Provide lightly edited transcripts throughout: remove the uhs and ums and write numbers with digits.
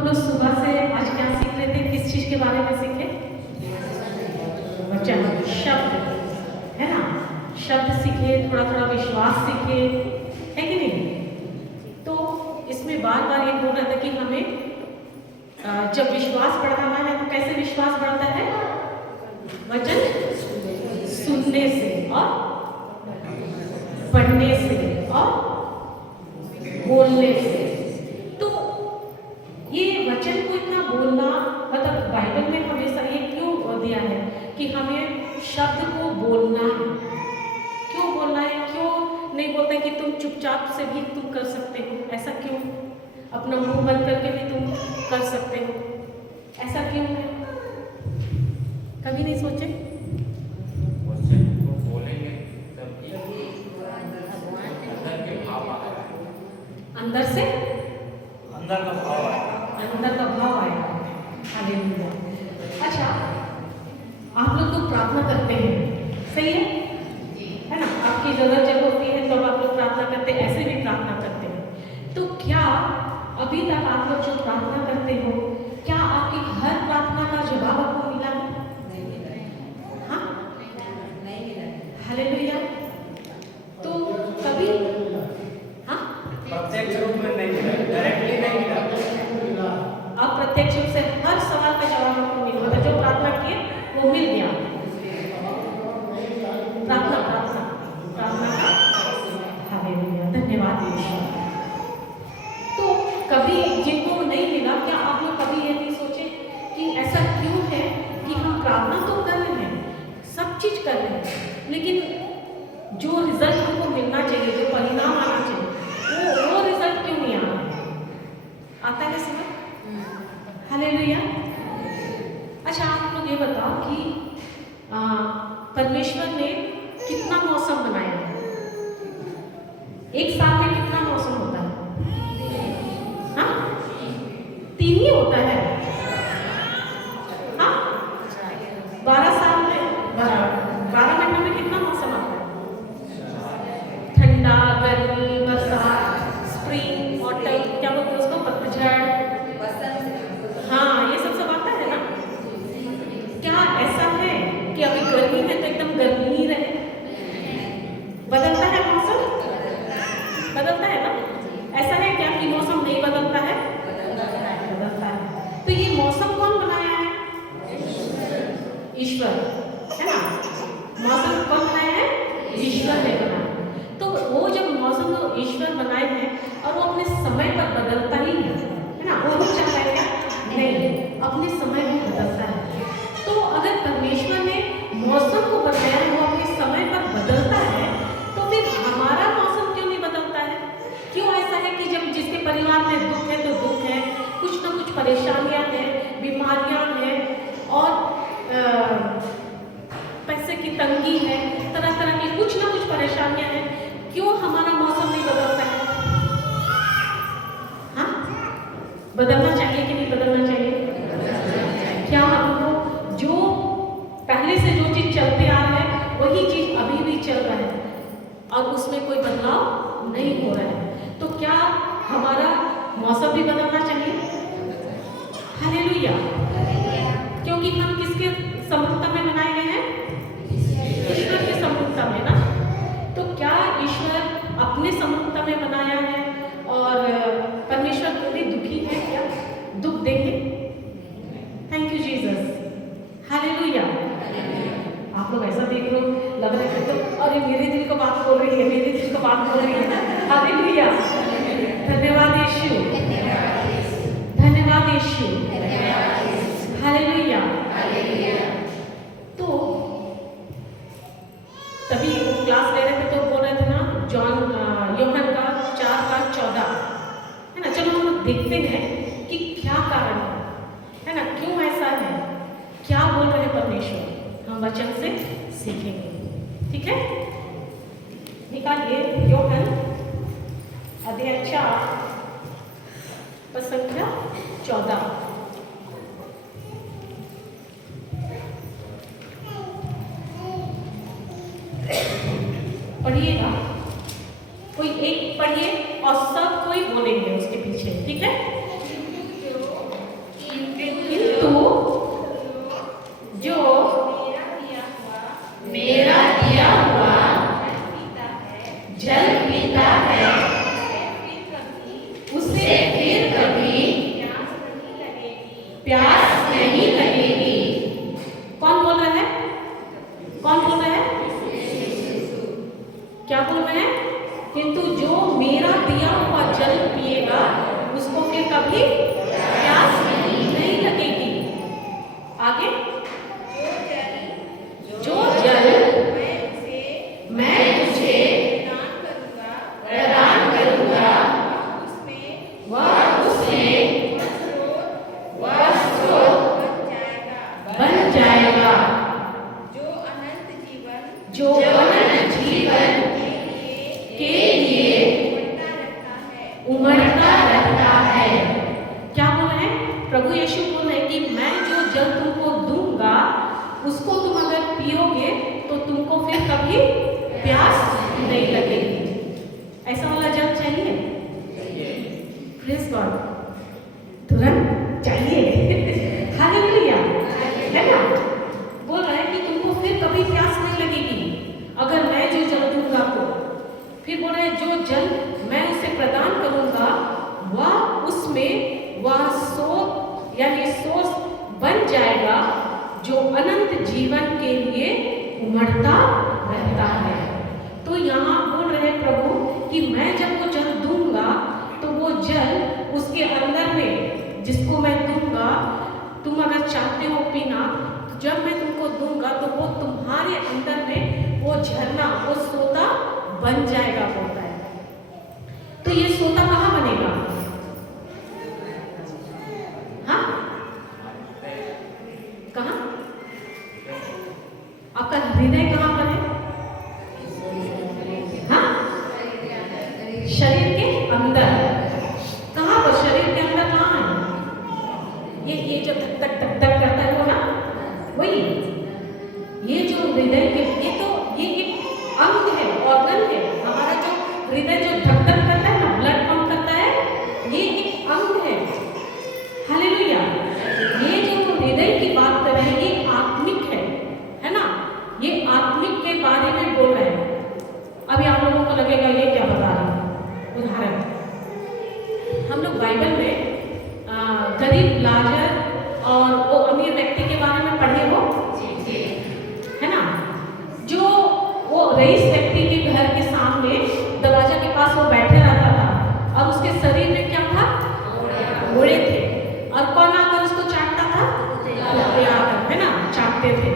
हम लोग सुबह से आज क्या सीख रहे थे, किस चीज के बारे में सीखे? वचन, शब्द, है ना? शब्द सीखे, थोड़ा थोड़ा विश्वास सीखे, है कि नहीं? तो इसमें बार बार ये बोल रहा था कि हमें जब विश्वास बढ़ाना है तो कैसे विश्वास बढ़ता है? वचन सुनने से और पढ़ने से और बोलने से। तो ये वचन को इतना बोलना, मतलब बाइबल में हमेशा ये क्यों दिया है कि हमें शब्द को बोलना है। क्यों बोलना है? क्यों नहीं बोलते कि तुम चुपचाप से भी तुम कर सकते हो? ऐसा क्यों? अपना मुंह बंद करके भी तुम कर सकते हो, ऐसा क्यों है? कभी नहीं सोचे? अंदर से अंदर का भाव आएगा। हालेलुया। अच्छा, आप लोग तो प्रार्थना करते हैं, सही है ना? आपकी जरूरत जब होती है तो आप लोग प्रार्थना करते हैं, ऐसे भी प्रार्थना करते हैं। तो क्या अभी तक आप लोग जो प्रार्थना करते हो, क्या आपकी हर प्रार्थना का जवाब आपको मिला है? हाँ, हालेलुया। तो कभी प्रत्यक्ष रूप में नहीं मिला, डायरेक्टली नहीं मिला। अप्रत्यक्ष रूप से हर सवाल का जवाब आपको मिल गया, जो प्रार्थना किए वो मिल गया। प्रार्थना प्रार्थना प्रार्थना हालेलुया, धन्यवाद यीशु। तो कभी जिनको नहीं मिला, क्या आप लोग कभी ये नहीं सोचे कि ऐसा क्यों है कि हम प्रार्थना तो कर रहे हैं, सब चीज कर रहे हैं, लेकिन जो रिजल्ट हमको मिलना चाहिए, जो परिणाम आना चाहिए, वो रिजल्ट क्यों नहीं आ रहा? आता है समझ? हालेलुया। अच्छा, आप लोग ये बताओ कि परमेश्वर ने कितना मौसम बनाया है? एक साल में कितना मौसम होता है? हाँ, 3 ही होता है। हाँ, 12 साल में 12 महीनों में कितना मौसम आता है? ठंडा, गर्मी, बरसात, स्प्रिंग, ऑटम, क्या बोलते हैं उसको, पतझड़, हाँ, ये सब आता है ना? क्या ऐसा है कि अभी गर्मी है तो एकदम गर्मी ही रहे? बदलता है मौसम? बदलता है ना? ऐसा है क्या कि मौसम नहीं बदलता है? बदलता है। तो ये मौसम कौन बनाया है? ईश्वर, है ना? मौसम कौन बनाया है? ईश्वर ने बनाया। तो वो जब मौसम को ईश्वर बनाए हैं और वो अपने समय पर बदलता ही है ना? वो नहीं चाहता है क्या? नहीं, अपने समय में बदलता है। तो अगर परमेश्वर ने मौसम को बनाया है, वो अपने समय पर बदलता है, तो फिर हमारा मौसम क्यों नहीं बदलता है? क्यों ऐसा है कि जब जिसके परिवार में दुख है तो दुख है, कुछ ना कुछ परेशानियां हैं, बीमारियां हैं और पैसे की तंगी है, तरह तरह की कुछ ना कुछ परेशानियां हैं, क्यों हमारा मौसम नहीं बदलता है? हाँ, बदलना चाहिए कि नहीं बदलना चाहिए? क्या हमको जो पहले से जो चीज चलते आ रहा है वही चीज अभी भी चल रहा है और उसमें कोई बदलाव नहीं हो रहा है? तो क्या हमारा मौसम भी बदलना चाहिए? हालेलुया। क्योंकि हम किसके समरूपता में बनाए गए हैं? ईश्वर के समरूपता में ना? तो क्या ईश्वर अपने समरूपता में बनाया है और परमेश्वर कभी दुखी है क्या? दुख देंगे? Thank you Jesus, hallelujah. आप लोग ऐसा देख लो, लग रहा है तो अरे मेरे दिल को बात बोल रही है, मेरे दिल को बात बोल रही है। हालेलुया, धन्यवाद यीशु, धन्यवाद यीशु, हालेलुया। तो तभी वो क्लास ले रहे थे तो बोल रहे थे ना, यूहन्ना का 4:14, है ना? चलो हम लोग देखते हैं कि क्या कारण है ना? क्यों ऐसा है? क्या बोल रहे हैं परमेश्वर? हम वचन से सीखेंगे, ठीक है? निकालिए यूहन्ना अध्याय 4 पद संख्या 14। पढ़िएगा, कोई एक पढ़िए और सब कोई बोलेंगे उसके पीछे, ठीक है? उसको तुम अगर पियोगे तो तुमको फिर कभी प्यास नहीं लगेगी। ऐसा वाला जल चाहिए? प्रेज़ गॉड, तुरंत चाहिए। हालेलुया, है ना? बोल रहा है कि तुमको फिर कभी प्यास नहीं लगेगी अगर मैं जो जल दूंगा तो। फिर बोल रहे हैं जो जल मैं उसे प्रदान करूंगा वह उसमें वह सोत यानी सोर्स बन जाएगा जो अनंत जीवन के लिए उमड़ता रहता है। तो यहाँ बोल रहे प्रभु कि मैं जब वो जल दूंगा तो वो जल उसके अंदर में जिसको मैं दूंगा, तुम अगर चाहते हो पीना, जब मैं तुमको दूंगा तो वो तुम्हारे अंदर में वो झरना, वो सोता बन जाएगा बोलता है। तो ये सोता कहाँ बनेगा? हाँ, कहाँ? आपका हृदय कहाँ पर है? हाँ, शरीर के अंदर। कहाँ पर? शरीर के अंदर कहाँ है? ये जो धक धक धक धक करता है वो ना, वही। ये जो हृदय के, ये एक अंग है, ऑर्गन है हमारा। जो हृदय जो धक धक करता है ना, ब्लड पंप करता है, ये एक अंग है। हालेलुया। ये जो हृदय की बात कर रहे हैं ये आत्मिक है ना? ये आत्मिक के बारे में बोल रहे हैं। अभी आप लोगों को लगेगा ये क्या बता रहा है? उदाहरण, हम लोग बाइबल में गरीब लाजर और वो अमीर व्यक्ति के बारे में पढ़े हो, है ना? जो वो रईस व्यक्ति के घर के सामने दरवाजा के पास वो बैठे रहता था और उसके शरीर में क्या था? घोड़े थे। और कौन आकर उसको चाटता था? कुत्ते आकर, है ना, चाटते थे।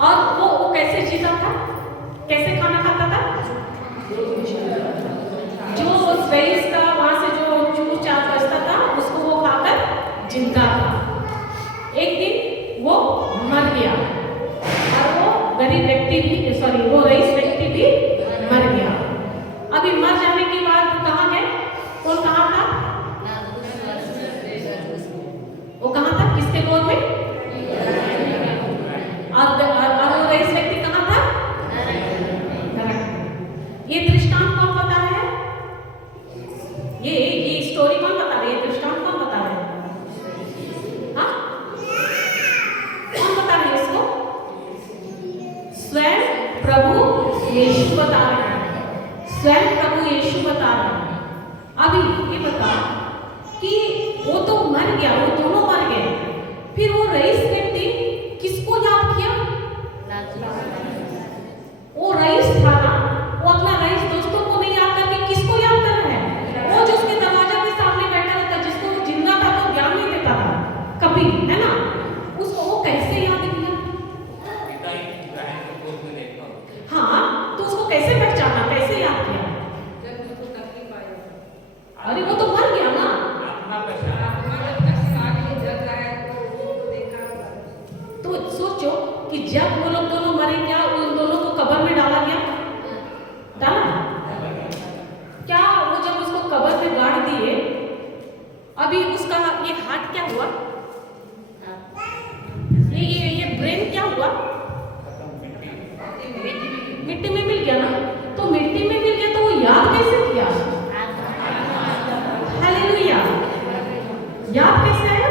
और वो कैसे जीता था? कैसे खाना खाता था? जो उस रईस का वहां से जो चूर चाट बचता था उसको वो खाकर जिंदा था। एक दिन वो मर गया और वो गरीब व्यक्ति भी, सॉरी, वो रईस व्यक्ति भी मर गया। अभी मर जाने के बाद कहाँ गए? कौन कहाँ था? वो कहाँ था? किसके गोद में? और वो रईस व्यक्ति कहाँ था? ये दृष्टांत कौन बता रहा है? ये स्टोरी कौन बता रहा है? ये दृष्टांत कौन बता रहा है? हाँ, कौन बता रहे हैं इसको? स्वयं प्रभु यीशु बता रहे हैं। स्वयं प्रभु यीशु बता रहे हैं। अभी ये बता कि वो तो मर गया, वो दोनों मर गए। फिर वो रईस व्यक्ति किसको याद किया? वो रईस था ना, वो अपना रईस दोस्तों को नहीं याद करके किसको याद कर रहा है? वो जो उसके दरवाजा के सामने बैठा रहता, जिसको वो जिंदा था तो ध्यान नहीं देता था कभी, है ना? उसको वो कैसे याद किया? हाँ, तो उसको कैसे पहचाना, कैसे याद किया? अरे वो तो मर गया ना। तो सोचो कि जब वो लोग दोनों मरे, क्या उन दोनों को कब्र में डाला गया? डाला? क्या वो जब उसको कब्र में गाड़ दिए, अभी उसका ये हार्ट क्या हुआ? ये ब्रेन क्या हुआ? मिट्टी में मिल गया ना। तो मिट्टी में मिल गया तो वो याद कैसे किया? हालेलुया। याद कैसे आया?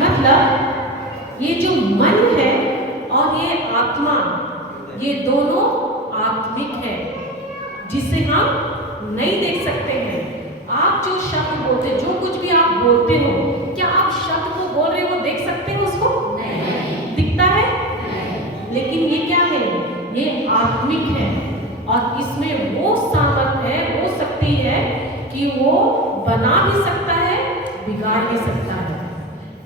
मतलब ये जो मन है और ये आत्मा, ये दोनों आत्मिक है जिसे हम नहीं देख सकते हैं। आप जो शब्द बोलते, जो कुछ भी आप बोलते हो, क्या आप शब्द को बोल रहे हो देख सकते हो उसको? नहीं। दिखता है? नहीं। लेकिन ये क्या है? ये आत्मिक है और इसमें वो सामर्थ है, वो शक्ति है कि वो बना भी सकता है, बिगाड़ भी सकता है।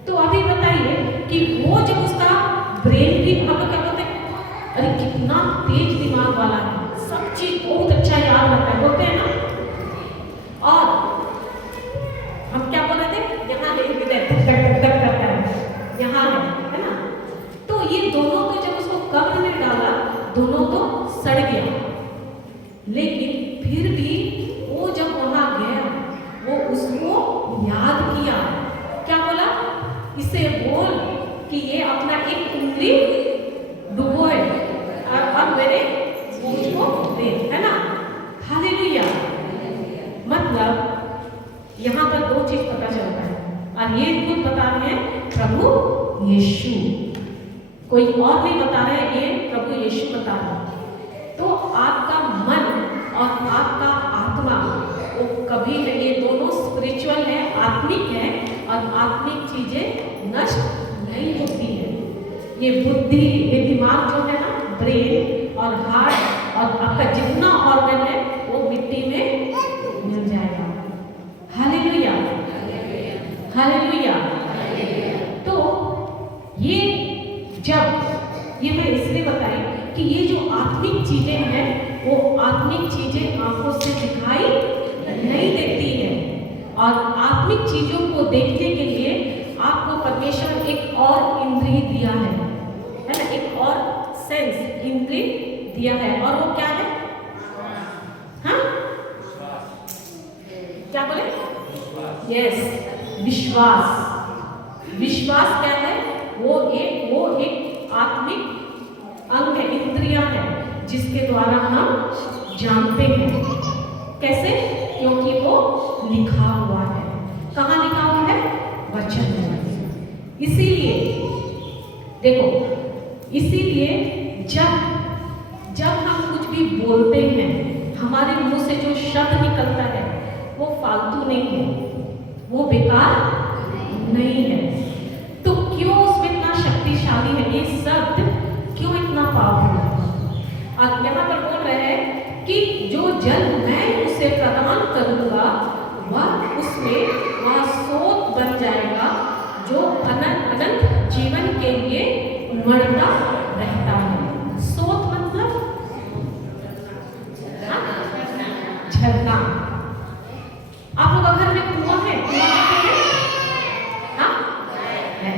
तो अभी बताइए कि वो जब उसका ब्रेन भी, हम क्या बोलते हैं, अरे कितना तेज दिमाग वाला है, सब चीज बहुत अच्छा याद रखता है, बोलते हैं ना। और हम क्या बोल रहे थे? यहाँ हृदय धक धक धक करता है, यहाँ है ना? तो ये दोनों को जब उसको कब्र में डाला, दोनों तो सड़ गया। लेकिन फिर भी वो जब वहां गया, वो उसको याद किया। क्या बोला? इसे बोल कि ये अपना एक उंगली डुबोए और अब मेरे मूंछ को दे, है ना? हालेलुया। मतलब यहाँ पर दो चीज पता चलता है, और ये खुद बता रहे हैं प्रभु यीशु, कोई और नहीं बता रहे, ये प्रभु यीशु बता रहे हैं। तो आपका मन और आपका आत्मा वो कभी नहीं, ये दोनों स्पिरिचुअल है, आत्मिक है, और आत्मिक चीजें नष्ट नहीं होती है। ये बुद्धि, ये दिमाग जो है ना, ब्रेन और हार्ट और आपका जितना ऑर्गन है वो मिट्टी में मिल जाएगा। Hallelujah, hallelujah. तो ये जब ये मैं इसलिए बताई कि ये जो आत्मिक चीजें हैं वो आत्मिक चीजें आंखों से दिखाई नहीं देती है, और आत्मिक चीजों को देखने के लिए आपको परमेश्वर एक और इंद्रिय दिया है ना, एक और सेंस इंद्रिय दिया है, और वो क्या है? हाँ, क्या बोले? यस, विश्वास। विश्वास क्या है? वो एक आत्मिक अंग है, इंद्रियां है, जिसके द्वारा हम जानते हैं। कैसे? क्योंकि वो लिखा हुआ है। कहाँ लिखा हुआ है? वचन में। इसीलिए देखो, इसीलिए जब हम कुछ भी बोलते हैं, हमारे मुंह से जो शब्द निकलता है वो फालतू नहीं है, वो बेकार नहीं है। तो क्यों उसमें इतना शक्तिशाली है? ये शब्द क्यों इतना पावरफुल है? और यहाँ पर बोल रहे हैं कि जो जल मैं उसे प्रदान करूंगा वह उसमें वह सोत बन जाएगा, जो अनंत जीवन के लिए उमड़ता रहता है। सोत मतलब झरना। आप लोग घर में कुआं है, हाँ है।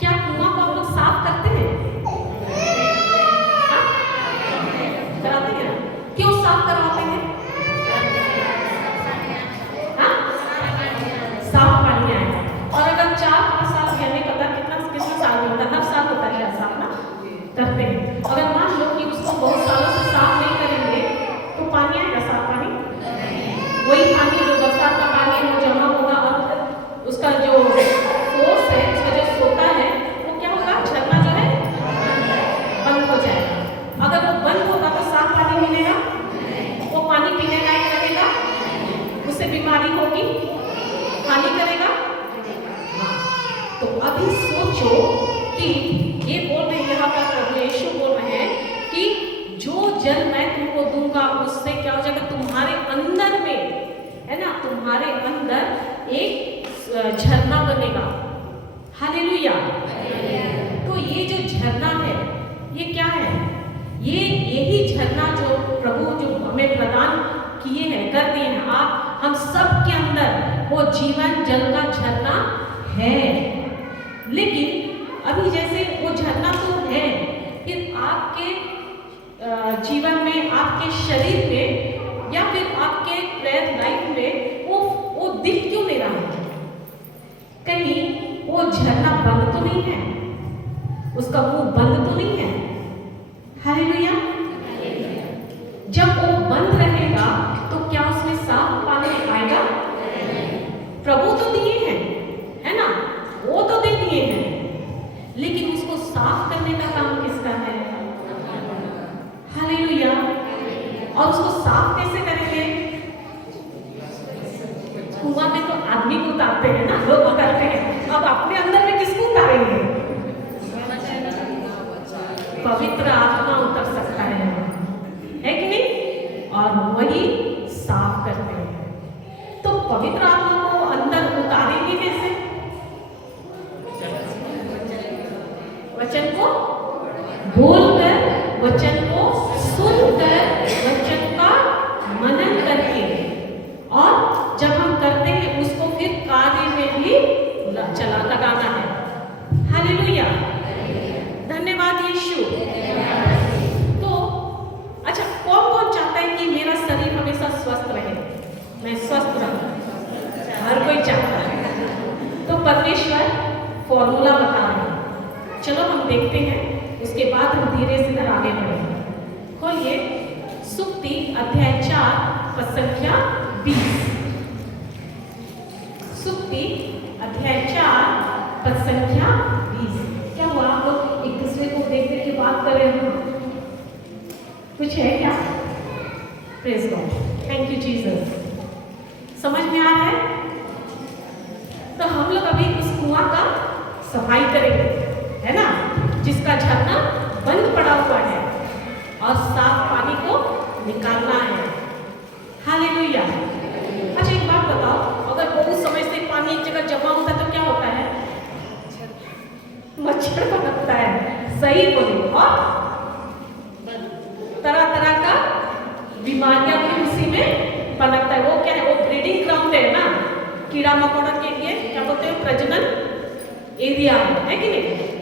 क्या कुआं को आप लोग साफ करते हैं? हाँ? कराते हैं। क्यों साफ करवाते हैं? हाँ? साफ पानी आएगा। और अगर 4-5 साल, हमें पता कितना साल में होता है, हर साल होता है साफ ना, करते हैं। अगर मान लो कि उसको बहुत सालों से साफ नहीं करेंगे तो पानी आएगा? साफ पानी वही पानी जो बरसात का पानी है वो जमा होगा, और उसका जो फोर्स है, उसका जो सोता है वो क्या होगा? झरना जो है बंद हो जाएगा। अगर वो बंद होगा तो साफ पानी मिलेगा? वो पानी पीने लायक रहेगा? उससे बीमारी होगी, हानि करेगा। तो अभी सोचो कि ये बोल रहे हैं, यहाँ पर प्रभु यीशु बोल रहे हैं कि जो जल मैं तुमको दूंगा उससे क्या हो जाएगा? तुम्हारे अंदर में, है ना, तुम्हारे अंदर एक झरना बनेगा। हालेलुया। तो ये जो झरना है ये क्या है? ये यही झरना जो प्रभु जो हमें प्रदान किए हैं, कर दिए हैं, आप हम सब के अंदर वो जीवन जल का झरना है। लेकिन अभी जैसे वो झरना तो है, फिर आपके जीवन में, आपके शरीर में, या फिर आपके प्रेयर लाइफ में वो दिख क्यों नहीं रहा है? कहीं वो झरना बंद तो नहीं है? उसका मुंह बंद तो नहीं है? हालेलुया। जब वो बंद रहेगा तो क्या उसमें साफ पानी आएगा? प्रभु तो दिए हैं, है ना, वो तो दे दिए हैं, लेकिन उसको साफ करने का काम किसका है? हालेलुया। और उसको साफ कैसे करेंगे? कुआं में तो आदमी को उतारते हैं ना, लोग उतारते हैं। अब अपने अंदर में किसको उतारेंगे? पवित्र आत्मा उतर सकता है कि नहीं? और वही साफ करते हैं। तो पवित्र आत्मा को अंदर उतारेंगे कैसे? वचन को बोलकर, वचन को सुनकर, वचन का मनन करके, और जब हम करते हैं उसको फिर कार्य में भी चला लगाना है। हालेलुया, धन्यवाद यीशु। तो अच्छा, कौन कौन चाहता है कि मेरा शरीर हमेशा स्वस्थ रहे, मैं स्वस्थ रहूं? हर कोई चाहता है। तो परमेश्वर फॉर्मूला बता रहे हैं चलो हम देखते हैं, उसके बाद हम धीरे से आगे बढ़ेंगे। खोलिए सुक्ति अध्याय 4 पद संख्या 20। सुक्ति अध्याय 4 पद संख्या 20। क्या हुआ, आप लोग एक दूसरे को देख देख के बात कर रहे हो? कुछ है क्या? Praise God, thank you Jesus. समझ में आ रहा है? तो हम लोग अभी उस कुआं का सफाई करेंगे, है ना, जिसका झरना बंद पड़ा हुआ है और साफ पानी को निकालना है। हालेलुया। अच्छा एक बात बताओ, अगर बहुत समय से पानी एक जगह जमा होता है तो क्या होता है? मच्छर पनपता है। सही बोली। और तरह तरह का बीमारियां भी उसी में पनपता है। वो क्या है? वो ब्रीडिंग ग्राउंड है ना, कीड़ा मकोड़ा के लिए क्या बोलते हैं, प्रजनन एरिया है कि नहीं?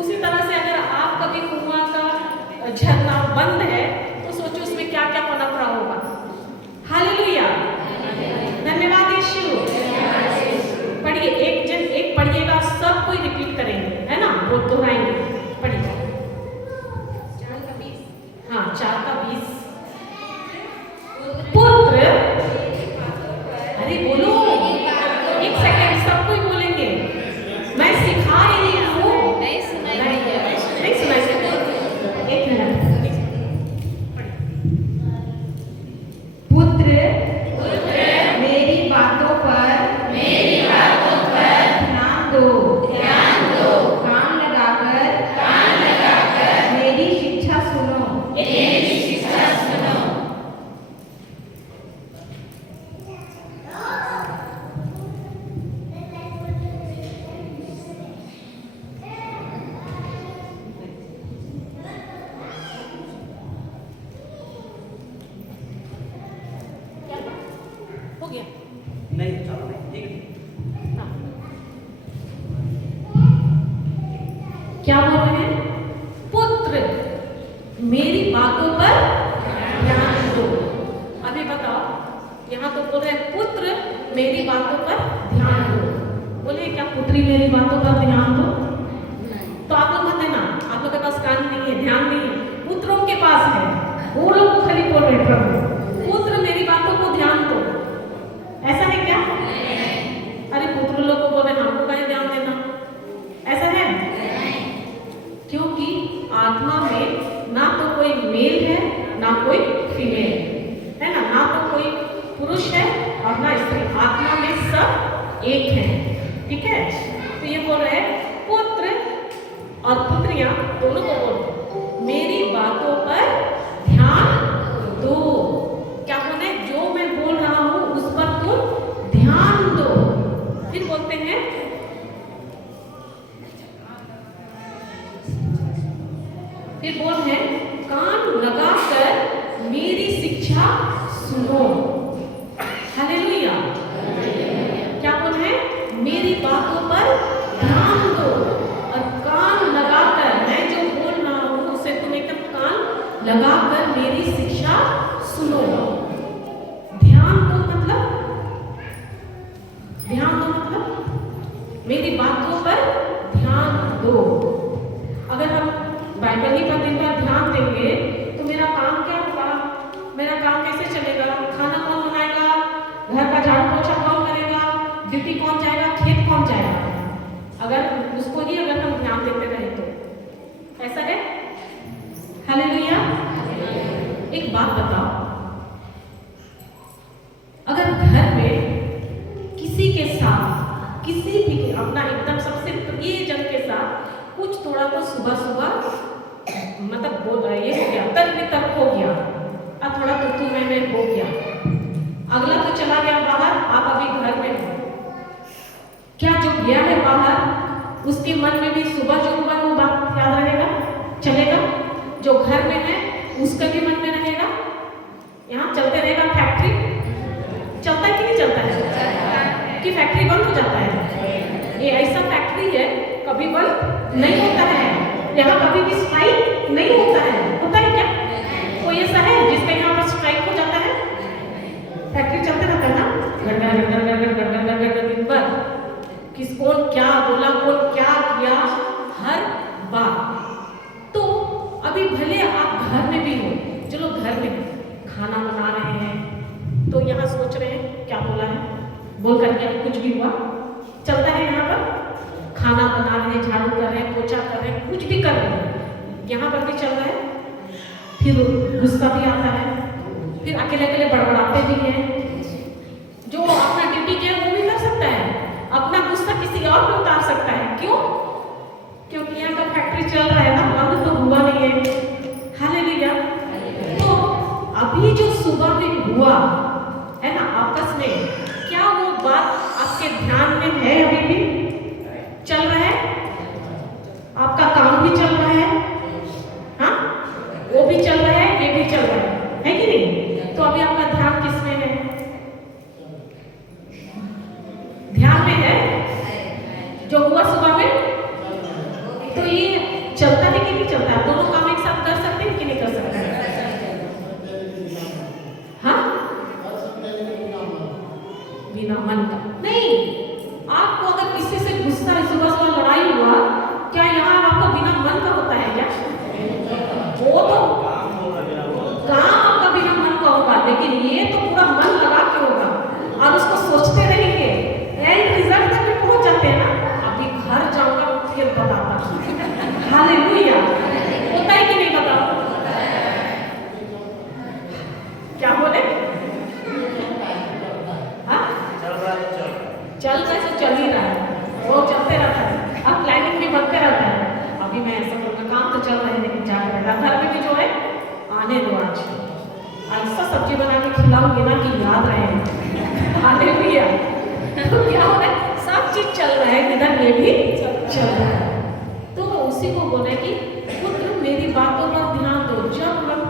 उसी तरह से अगर आपका भी कुआं का झरना बंद है तो सोचो उसमें क्या क्या पनप रहा होगा। हालेलुया, धन्यवाद यीशु। पढ़िए, एक पढ़िएगा, सब कोई रिपीट करेंगे, है ना, वो दोहराएंगे। पढ़िए। 4 का 20। पुत्र, अरे बोलो, एक सेकंड, सब कोई बोलेंगे। मैं सिखा रही हूँ, नहीं सुनाई। एक मिनट। पुत्र मेरी बातों पर ध्यान दो, कान लगाकर मेरी शिक्षा सुनो। हो गया? नहीं, चलो नहीं, ठीक है। हाँ। क्या बोल रहे हैं? पुत्र मेरी बातों पर ध्यान दो। अभी बताओ, यहाँ तो बोल रहे हैं पुत्र मेरी बातों पर ध्यान दो। बोले क्या पुत्री मेरी बातों पर ध्यान दो? तो आप लोग मत देना, आप लोग के पास कान नहीं है, ध्यान नहीं है, पुत्रों के पास है। वो लोग खाली बोल रहे हैं प्रभु पुत्र मेरी बातों को ध्यान दो। ऐसा है क्या? अरे पुत्र लोग को बोल रहे हमको कहीं ध्यान देना, ऐसा है? क्योंकि आत्मा में ना तो कोई मेल है ना कोई फीमेल है ना, ना तो कोई पुरुष है और ना स्त्री, आत्मा में सब एक है। ठीक है? तो ये बोल रहे हैं पुत्र और पुत्रियां दोनों को बोल मेरी बातों पर ध्यान दो। क्या बोले? जो मैं बोल रहा हूं उस पर तुम ध्यान दो। फिर बोलते हैं कान लगाकर मेरी शिक्षा सुनो। हालेलुया। क्या बोल रहे हैं? मेरी बातों पर ध्यान दो और कान लगाकर, मैं जो बोल रहा हूं उसे तुम एकदम कान लगाकर मेरी शिक्षा सुनो। ध्यान दो मतलब मेरी बातों पर ध्यान दो। अगर हम बाइबल ही पर दिन भर ध्यान देंगे तो मेरा काम क्या होगा? मेरा काम कैसे चलेगा? खाना कौन बनाएगा? घर का झाड़ू पोछा कौन करेगा? ड्यूटी कौन जाएगा? खेत कौन जाएगा? अगर उसको ही अगर हम ध्यान देते रहे तो ऐसा है। हालेलुया। एक बात बताओ, अगर घर में किसी के साथ, किसी भी अपना एकदम सबसे प्रिय जन के साथ कुछ थोड़ा तो सुबह सुबह मतलब ये हो गया, तर्क वितर्क हो गया और थोड़ा तू मैं हो गया, अगला तो चला गया बाहर, आप अभी घर में हो, क्या जो गया है बाहर उसके मन में भी सुबह जो हुआ वो बात याद रहेगा? चलेगा? जो घर में है उसका भी मन में रहेगा? यहाँ चलते रहेगा? फैक्ट्री चलता है कि नहीं चलता है? कि फैक्ट्री बंद हो जाता है? ये ऐसा फैक्ट्री है कभी बंद नहीं होता है, यहाँ कभी भी स्ट्राइक नहीं होता है। होता है क्या? कोई ऐसा है जिसका यहाँ पर स्ट्राइक हो जाता है? फैक्ट्री चलते रहता है ना, दिन भर किस कौन क्या बोला, कौन क्या किया, हर घर में खाना बना रहे हैं, तो यहाँ सोच रहे हैं क्या बोला है बोल करके कुछ भी हुआ चलता है। यहाँ पर खाना बना रहे हैं, झाड़ू कर रहे हैं, पोछा कर रहे हैं, कुछ भी कर रहे हैं, यहाँ पर भी चल रहा है। फिर गुस्सा भी आता है, फिर अकेले अकेले बड़बड़ाते भी हैं। जो अपना ड्यूटी किया वो भी कर सकता है, अपना गुस्सा किसी और पे उतार सकता है। क्यों? क्योंकि यहाँ का फैक्ट्री चल रहा है ना, बंद तो हुआ नहीं है। हालेलुया। तो अभी जो सुबह में हुआ है ना आपस में, क्या वो बात आपके ध्यान में है? अभी भी चल रहा है, आपका काम भी चल रहा है, हाँ वो भी चल रहा है, ये भी चल रहा है कि नहीं? तो अभी आपका ध्यान किस में है? ध्यान में है जो हुआ सुबह में। तो ये चलता है कि नहीं चलता है? दोनों काम एक साथ कर सकते हैं कि नहीं कर सकते? हाँ, बिना मन का नहीं। आपको अगर किसी से गुस्सा है, सुबह सुबह लड़ाई हुआ, क्या यहाँ आपका बिना मन का होता है क्या? वो तो काम आपका बिना मन का होगा, लेकिन ये तो पूरा मन लगा के होगा और उसको सोचते रहेंगे, एंड रिजल्ट तक भी पहुंच जाते हैं ना। अभी घर जाऊंगा फिर बताता। हालेलुया। होता है कि नहीं बताओ? क्या बोले? हाँ, चल रहा है, चल ही रहा है, वो चलते रहता है। अब प्लानिंग भी बनते रहता है, अभी मैं ऐसा करूँगा, काम तो चल रहा है लेकिन जा रहेगा। घर में भी जो है आने दो, आज ऐसा सब्जी बना के खिलाऊंगी ना कि याद रहे। हालेलुया। तो क्या हो रहा है? सब चीज चल रहा है, इधर ये भी चल रहा है। तो उसी को बोले कि पुत्र मेरी बातों पर ध्यान दो। जब हम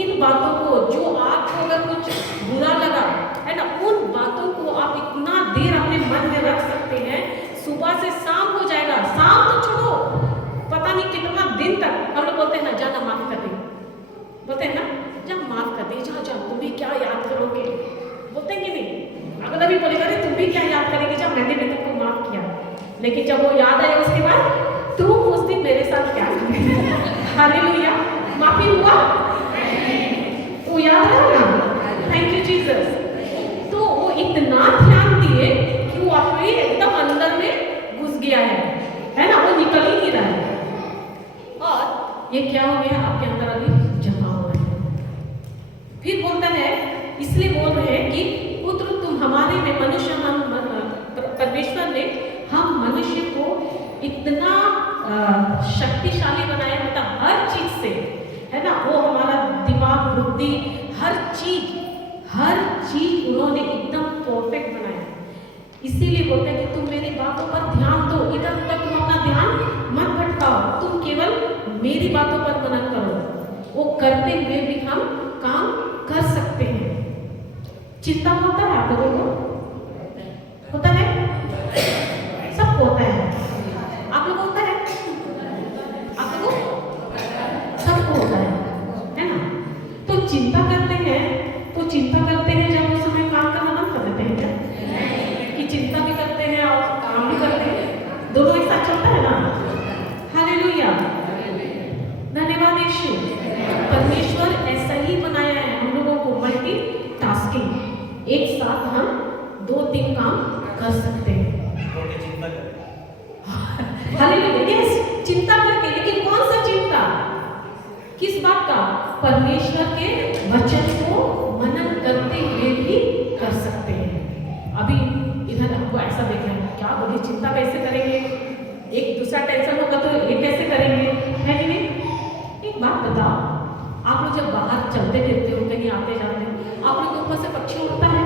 इन बातों को, जो आपको अगर कुछ बुरा लगा है ना, उन बातों को आप इतना देर अपने मन में रख सकते हैं, सुबह से शाम हो जाएगा। शाम तो छोड़ो, पता नहीं कितना दिन तक हम लोग बोलते हैं ना, जाना माफ कर दे, बोलते हैं ना, जा माफ कर दे, जा तुम भी क्या याद करोगे, बोलते हैं कि नहीं? अगला भी बोलेगा अरे तुम भी क्या याद करेगी, जब मैंने भी तुमको माफ किया। लेकिन जब वो याद आया उसके बाद तुम उस दिन मेरे साथ क्या करोगे? हालेलुया। माफी हुआ तो याद रहेगा। Thank you Jesus. तो वो इतना ध्यान दिए कि वो आपके एकदम अंदर में घुस गया है ना, वो निकल ही नहीं रहा है। और ये क्या हो गया आपके अंदर, अभी जमा हुआ है। फिर बोलता है, इसलिए बोल रहे हैं कि पुत्र तुम हमारे में मनुष्य, हम परमेश्वर ने हम मनुष्य को इतना शक्तिशाली बनाया, मतलब हर चीज से है ना, वो हमारा दिमाग, बुद्धि, हर चीज उन्होंने एकदम परफेक्ट बनाया। इसीलिए बोलते हैं कि तुम मेरी बातों पर ध्यान दो, इधर उधर तुम अपना ध्यान मत भटकाओ, तुम केवल मेरी बातों पर मनन करो। वो करते हुए भी हम काम कर सकते हैं। चिंता होता है आप लोगों को? होता है? सबको होता है। आप लोगों को होता है? आप लोगों सबको होता है ना? तो चिंता करते हैं, तो चिंता करते हैं जब उस समय काम करना बंद कर देते हैं क्या? कि चिंता भी करते हैं और काम भी करते हैं, दोनों एक साथ चलता है ना? हालेलुया। धन्यवाद यीशु। परमेश्वर ऐसा ही बनाया है हम लोगों को, मल्टी टास्किंग, एक साथ हम 2-3 काम कर सकते हैं। हालेलुया। यस, चिंता करके, लेकिन कौन सा चिंता? किस बात का? परमेश्वर के वचन को मनन करते हुए भी कर सकते हैं। अभी इधर हमको ऐसा देख रहे हैं, क्या बोलिए चिंता कैसे करेंगे, एक दूसरा टेंशन होगा तो ये कैसे करेंगे, है कि नहीं? एक बात बताओ, आप लोग जब बाहर चलते फिरते हो, कहीं आते जाते हो, आप लोग के ऊपर से पक्षी उड़ता है?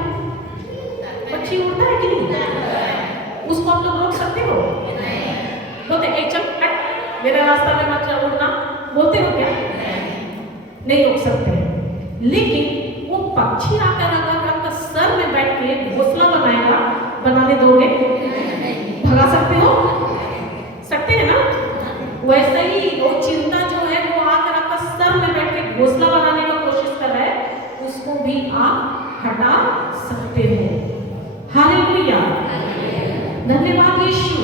पक्षी उड़ता है कि नहीं? उसको आप लोग रोक सकते हो? बोलते ए चल हट, मेरे रास्ता में मत चल, उड़ना, बोलते हो क्या? नहीं रोक सकते। लेकिन वो पक्षी आकर अगर आपका सर में बैठ के घोंसला बनाएगा, बनाने दोगे? भगा सकते हो? सकते हैं ना? वैसे ही वो चिंता जो है, वो आकर आपका सर में बैठ के घोंसला बनाने का कोशिश कर रहा है, उसको भी आप हटा सकते हो। हालेलुया। धन्यवाद यीशु।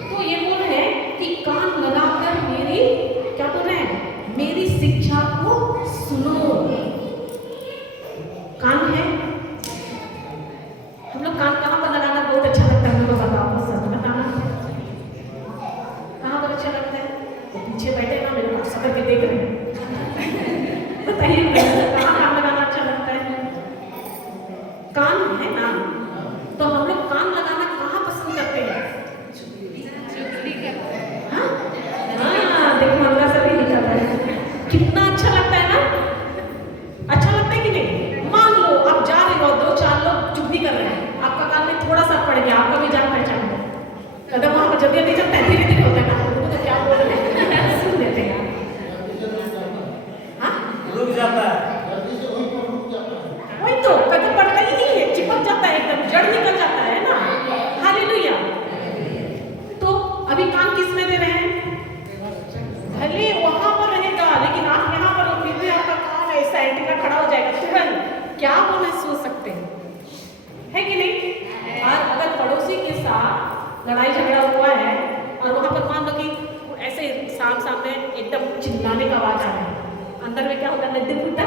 तो ये बोल रहे हैं कि कान लगाकर मेरी, क्या बोल रहे हैं, मेरी शिक्षा को सुनो। करके देख रहे हैं। बताइए कहाँ कान लगाना अच्छा लगता है? कान है ना, तो हम लोग कान लगाना कहाँ पसंद करते हैं? हाँ? हाँ, देखो अल्लाह सभी लिखा है। कितना अच्छा लगता है ना? अच्छा लगता है कि नहीं? मान लो आप जा रहे हो, 2-4 लोग चुगली कर रहे हैं, आपका कान में थोड़ा सा पड़ गया, आपका भी जान पहचान है, कदम वहाँ पर जल्दी नहीं चलता है, धीरे धीरे होता है ना, उनको तो क्या बोल रहे हैं सुन लेते हैं। हाँ, रुक जाता है। वही तो, कदम पड़ता ही नहीं है, चिपक जाता है, एकदम जड़ निकल जाता है ना। हालेलुया। तो अभी कान किस में दे रहे हैं? भले वहां पर रहेगा, लेकिन आप यहाँ पर हो, फिर भी आपका कान ऐसा एंटीना खड़ा हो जाएगा तुरंत। क्या वो महसूस सकते हैं, है कि नहीं? और अगर पड़ोसी के साथ लड़ाई झगड़ा हुआ है और वहां पर मान लो कि ऐसे सामने एकदम चिल्लाने का आवाज आ रहा है, अंदर में क्या होता है? नद्दी फूटा,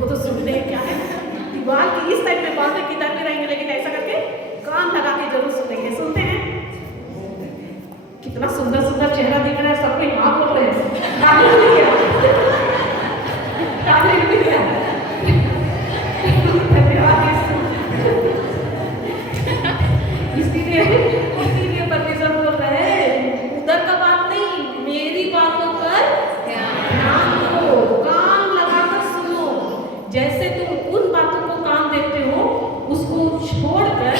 वो तो सुनते हैं क्या है, दीवार की इस साइड में बांधे किधर भी रहेंगे, लेकिन ऐसा करके कान लगा के जरूर सुनेंगे। सुनते हैं? कितना सुंदर सुंदर चेहरा दिख रहा है, सब कोई हाँ बोल रहे हैं। हालेलुया, हालेलुया, धन्यवाद यीशु। इसीलिए परमेश्वर बोल रहे हैं, उधर का बात नहीं, मेरी बातों पर ध्यान दो, कान लगाकर सुनो। जैसे तुम उन बातों को कान देते हो, उसको छोड़कर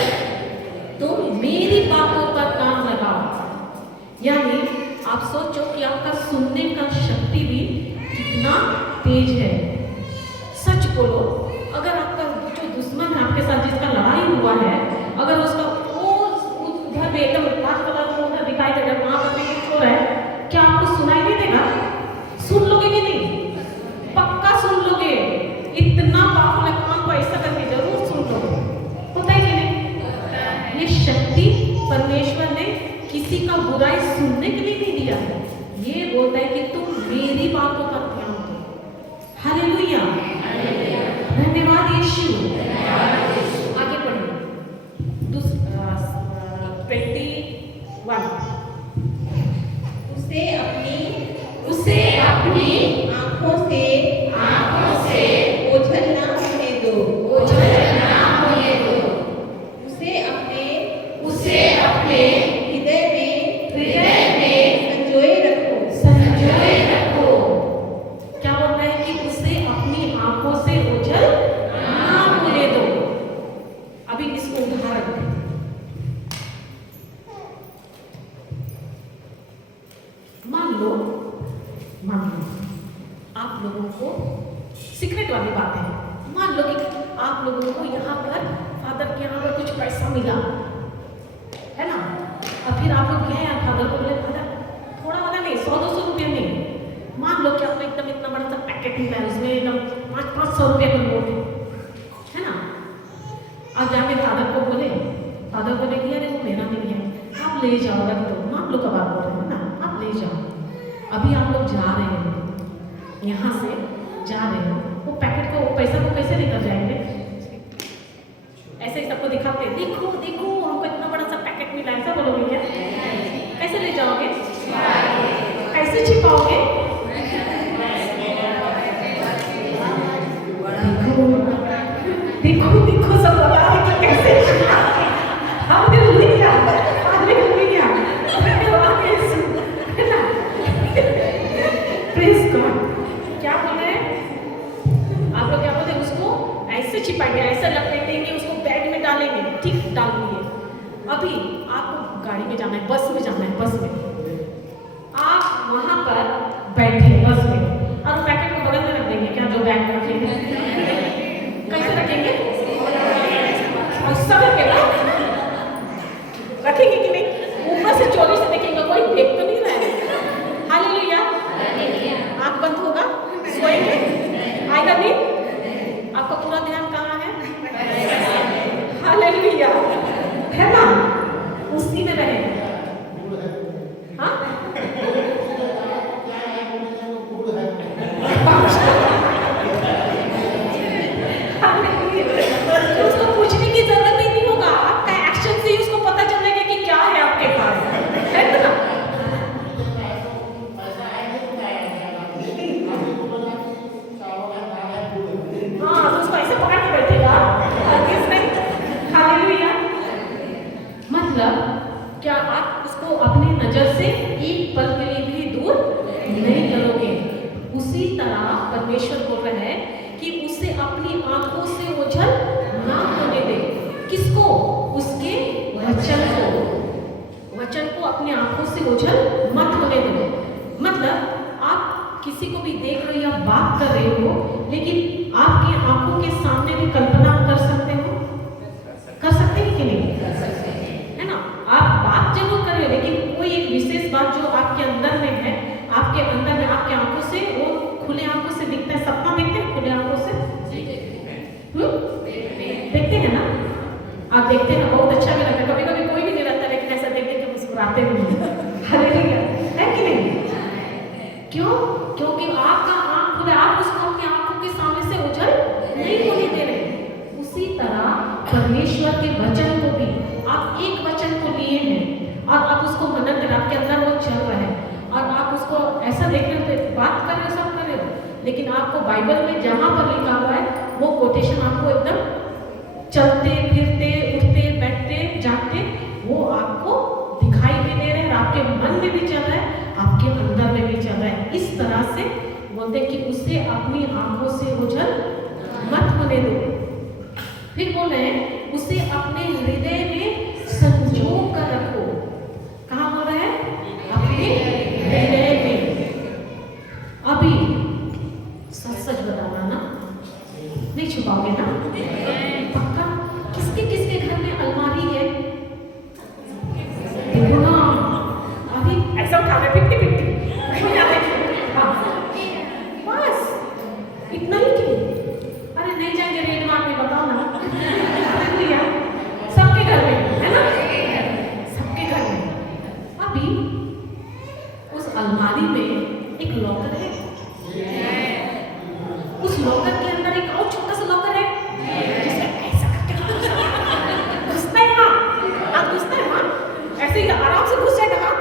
तुम मेरी बातों पर कान लगाओ। यानी आप सोचो कि आपका सुनने का शक्ति भी कितना तेज है। सच बोलो, अगर आपका जो दुश्मन है आपके साथ, जिसका लड़ाई हुआ है, अगर उसका वो उधर भी एकदम लाल कलर में उधर दिखाई दे रहा है, वहां पर भी कुछ हो रहा है, क्या आपको सुनाई नहीं देगा? सुन लोगे कि नहीं? पक्का सुन लोगे। इतना पावरफुल है, कान को ऐसा करके जरूर सुन लोगे। होता है कि नहीं? ये शक्ति परमेश्वर ने किसी का बुराई सुनने के लिए नहीं दिया है, ये बोलता है कि तुम मेरी बातों पर ध्यान दो। हालेलुया, धन्यवाद यीशु। आगे पढ़िए 21। उसे अपनी आंखों से ओझल ना होने दो। उसे अपने हृदय में संजोए रखो। क्या बोलता है कि उसे अपनी आंखों से ओझल ना होने दो। अभी इसको उदाहरण दें। मान लो आप लोगों को सीक्रेट वाली बात है, मान लो कि आप लोगों को यहाँ पर फादर के यहाँ पर कुछ पैसा मिला है ना, और फिर आप लोग गए और फादर को बोले, फादर थोड़ा वाला नहीं, 100-200 रुपये नहीं, मान लो कि आपको एकदम इतना बड़ा सा पैकेट मिला है, उसमें एकदम 500-500 रुपये का नोट है ना। आप जाके फादर को बोले, फादर बोले कि अरे वो मेरा नहीं है, आप ले जाओ, रख दो। मान लो कब आप बोल रहे हो ना, आप ले जाओ। अभी आप लोग जा रहे हो, यहाँ से जा रहे हो, वो पैकेट को, पैसा को कैसे लेकर जाएंगे? ऐसे ही सबको दिखाते, देखो देखो हमको इतना बड़ा सा पैकेट मिला, ऐसा बोलोगे क्या? कैसे ले जाओगे? कैसे छिपाओगे? देखो देखो सब बता रहे कि कैसे छिपाओगे। हालेलुया, हालेलुया, धन्यवाद यीशु, है ना? Praise God. क्या बोल रहे हैं आप लोग? क्या बोलते हैं? उसको ऐसे छिपाएंगे, ऐसे लपेटेंगे, उसको बैग में डालेंगे, ठीक डाल दिए। अभी आपको गाड़ी में जाना है, बस में जाना है, बस में आप वहां पर बैठे बस में, और पैकेट को बगल में रख देंगे क्या? जो बैग में रखेंगे, कैसे रखेंगे? ऐसा करके ना रखेंगे कि नहीं? ऊपर से चोरी से देखेंगे, कोई देख तो नहीं रहा है। हालेलुया, आँख बंद होगा, सोएंगे, आएगा नहीं, आपका पूरा ध्यान कहाँ है? हालेलुया, है ना? उसी में रहेगा। हाँ, उसको पूछने की जरूरत ही नहीं होगा, आपका एक्शन से ही उसको पता चलेगा कि क्या है आपके पास, है ना? मतलब क्या आप उसको अपनी नजर से एक पल के लिए भी दूर नहीं करोगे। उसी तरह परमेश्वर बोल रहा है कि उसे अपनी आंखों से ओझल ना होने दे। किसको? उसके वचन को अपनी आंखों से ओझल मत होने दो। मतलब आप किसी को भी देख रहे हो या बात कर रहे हो, लेकिन आपकी आंखों के सामने भी कल्पना कर सकते हो, कर सकते हैं कि नहीं? है ना? आप बात जरूर कर रहे हो, लेकिन कोई एक विशेष बात जो आपके अंदर में है, आपके अंदर में आपके आंखों से वो खुले आंखों से दिखता है। सपना देखते हैं खुले आंखों से? देखते हैं ना? आप देखते हैं, बहुत अच्छा भी लगता है। कभी कभी कोई भी नहीं लगता, लेकिन ऐसा देखते कि मुस्कुराते भी हैं। हालेलुया, है कि नहीं? क्यों? क्योंकि आपका आंख खुला, आप उसको अपनी आंखों के सामने से ओझल नहीं होने दे रहे। उसी तरह परमेश्वर के वचन को भी आप एक वचन को लिए हैं और आप उसको मनन कर, आपके अंदर वो चल रहा है और आप उसको ऐसा देख रहे हो, बात कर रहे हो, सब कर रहे हो, लेकिन आपको बाइबल में जहां पर लिखा हुआ है वो कोटेशन आपको एकदम चलते फिरते उठते बैठते जागते वो आपको दिखाई भी दे रहे हैं, आपके मन में भी चल रहा है, आपके अंदर में भी चल रहा है। इस तरह से बोलते कि उसे अपनी आंखों से ओझल मत होने दो। फिर बोल रहे हैं उसे अपने हृदय में संजो कर रखो। कहाँ बोल रहे हैं? अपने हृदय में। अभी सच सच बताना ना, नहीं छुपाओगे ना? पक्का? किसके किसके घर में अलमारी है? देखो ना, अभी ऐसा उठा रहे 50-50 बस इतना ही क्यों? अरे नहीं जाएंगे रेड मार्ट में, बताओ ना। सबके घर में है ना, सबके घर में। अभी उस अलमारी में एक लॉकर है, उस लॉकर के अंदर एक और छोटा सा लॉकर है जिसमें ऐसा करके घुसता है। हाँ, आप घुसता है ना, ऐसे ही आराम से घुस जाएगा। हाँ,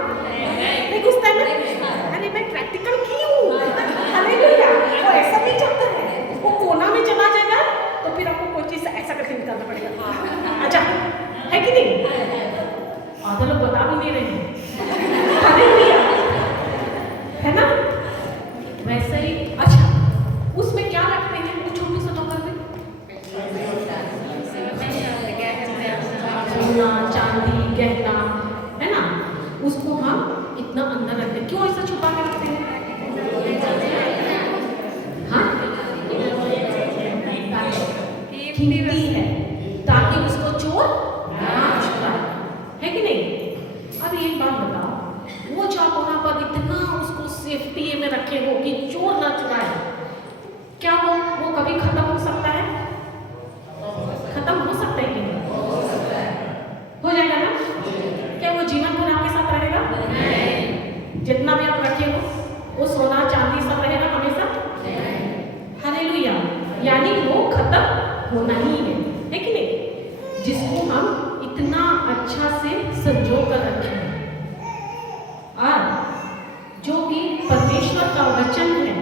नहीं घुसता है ना? अरे मैं प्रैक्टिकल की हूँ। हालेलुया, वो ऐसा नहीं चलता है, वो कोना में चला जाएगा तो फिर आपको कोई चीज ऐसा करके निकालना पड़ेगा। अच्छा, है कि नहीं? आधा लोग बता भी नहीं रहे हैं। हालेलुया, है ना? वैसे ही। अच्छा, उसमें क्या रखते हैं वो छोटे से लॉकर में? सोना चांदी गहना, है ना? उसको हम इतना अंदर रखते हैं। क्यों ऐसा छुपा के रखते हैं? हाँ, कीमती है ताकि उसको चोर ना चुराए, है कि नहीं? अब एक बात बताओ, वो जो आप वहां पर इतना उसको सेफ्टी में रखे हो कि चोर ना चुराए, क्या वो कभी खत्म हो सकता है? खत्म हो सकता है कि नहीं? हो जाएगा ना? क्या वो जीवन भर आपके साथ रहेगा? नहीं। जितना भी आप रखे हो वो सोना चांदी सब रहेगा हमेशा? हालेलुया, यानी वो खत्म होना ही है कि नहीं? जिसको हम इतना अच्छा से संजो कर रखे हैं और जो कि परमेश्वर का वचन है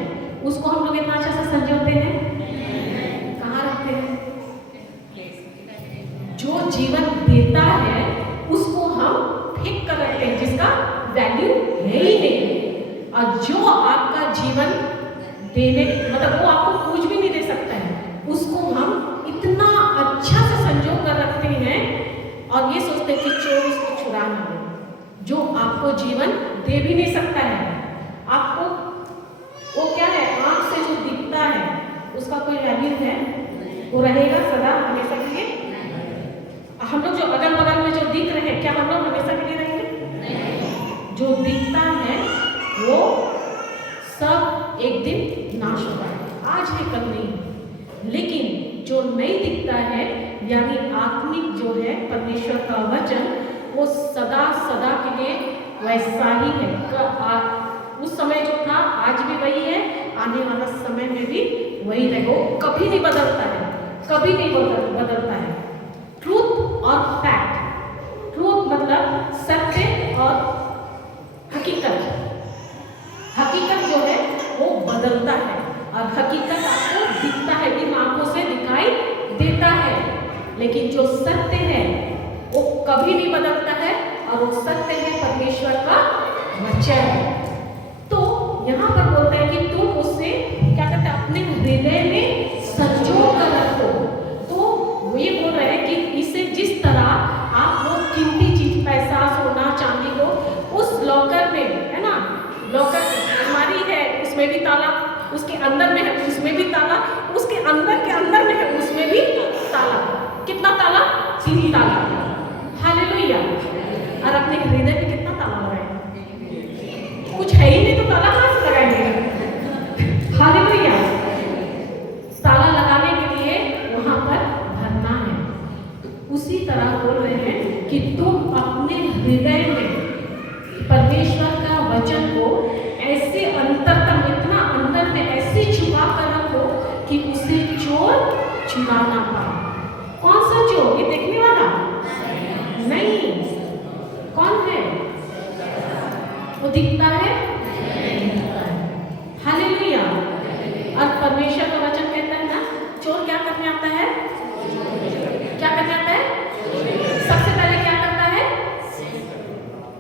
उसको हम लोग इतना अच्छा से संजोते हैं। कहाँ रखते हैं? जो जीवन देता है उसको हम फेंक कर रखते हैं, जिसका वैल्यू है ही नहीं। और जो आपका जीवन देने मतलब वो आपको कुछ भी नहीं दे सकता है, उसको हम इतना अच्छा से संजो कर रखते हैं और ये सोचते हैं कि चोर उसको चुरा ना ले। जो आपको जीवन दे भी नहीं सकता है, आपको वो क्या है, आंख से जो दिखता है उसका कोई वैल्यू है? वो रहेगा सदा हमेशा के लिए? हम लोग जो अगल बगल में जो दिख रहे हैं, क्या हम लोग हमेशा के लिए रहेंगे? जो दिखता है वो सब एक दिन नाश होगा, आज है कल नहीं। लेकिन जो नहीं दिखता है यानी आत्मिक जो है परमेश्वर का वचन, वो सदा सदा के लिए वैसा ही है। उस समय जो था आज भी वही है, आने वाला समय में भी वही रहेगा, वो कभी नहीं बदलता है, कभी नहीं बदलता है। ट्रूथ और फैक्ट, ट्रूथ मतलब सत्य और हकीकत। हकीकत जो है वो बदलता है और हकीकत आपको दिखता है, इन आंखों से दिखाई देता है, लेकिन जो सत्य है वो कभी नहीं बदलता है और वो सत्य है परमेश्वर का वचन। तो यहाँ पर बोलता है कि तुम उससे क्या कहते हैं, अपने हृदय में संजो कर रखो। तो वो ये बोल रहे हैं कि इसे जिस तरह आप वो कीमती चीज, पैसा, सोना, चांदी को उस लॉकर में, है ना, लॉकर अलमारी है, उसमें भी ताला, उसके अंदर में है उसमें भी ताला, उसके अंदर के अंदर में है उसमें भी ताला। कितना ताला? 3 ताला। हालेलुया। और अपने हृदय में कितना ताला लगाए? कुछ है ही नहीं तो ताला कहाँ से लगाएंगे? हालेलुया। ताला लगाने के लिए वहां पर भरना है। उसी तरह बोल रहे हैं कि तुम अपने हृदय में परमेश्वर का वचन को ऐसे अंतरतम, इतना अंदर में ऐसे छुपा कर रखो कि उसे चोर चुरा ना पाए। कौन सा चोर? ये देखने वाला नहीं। कौन है? वो दिखता है। हालेलुया। और परमेश्वर का वचन कहता है ना, चोर क्या करने आता है? क्या करने आता है? सबसे पहले क्या करता है?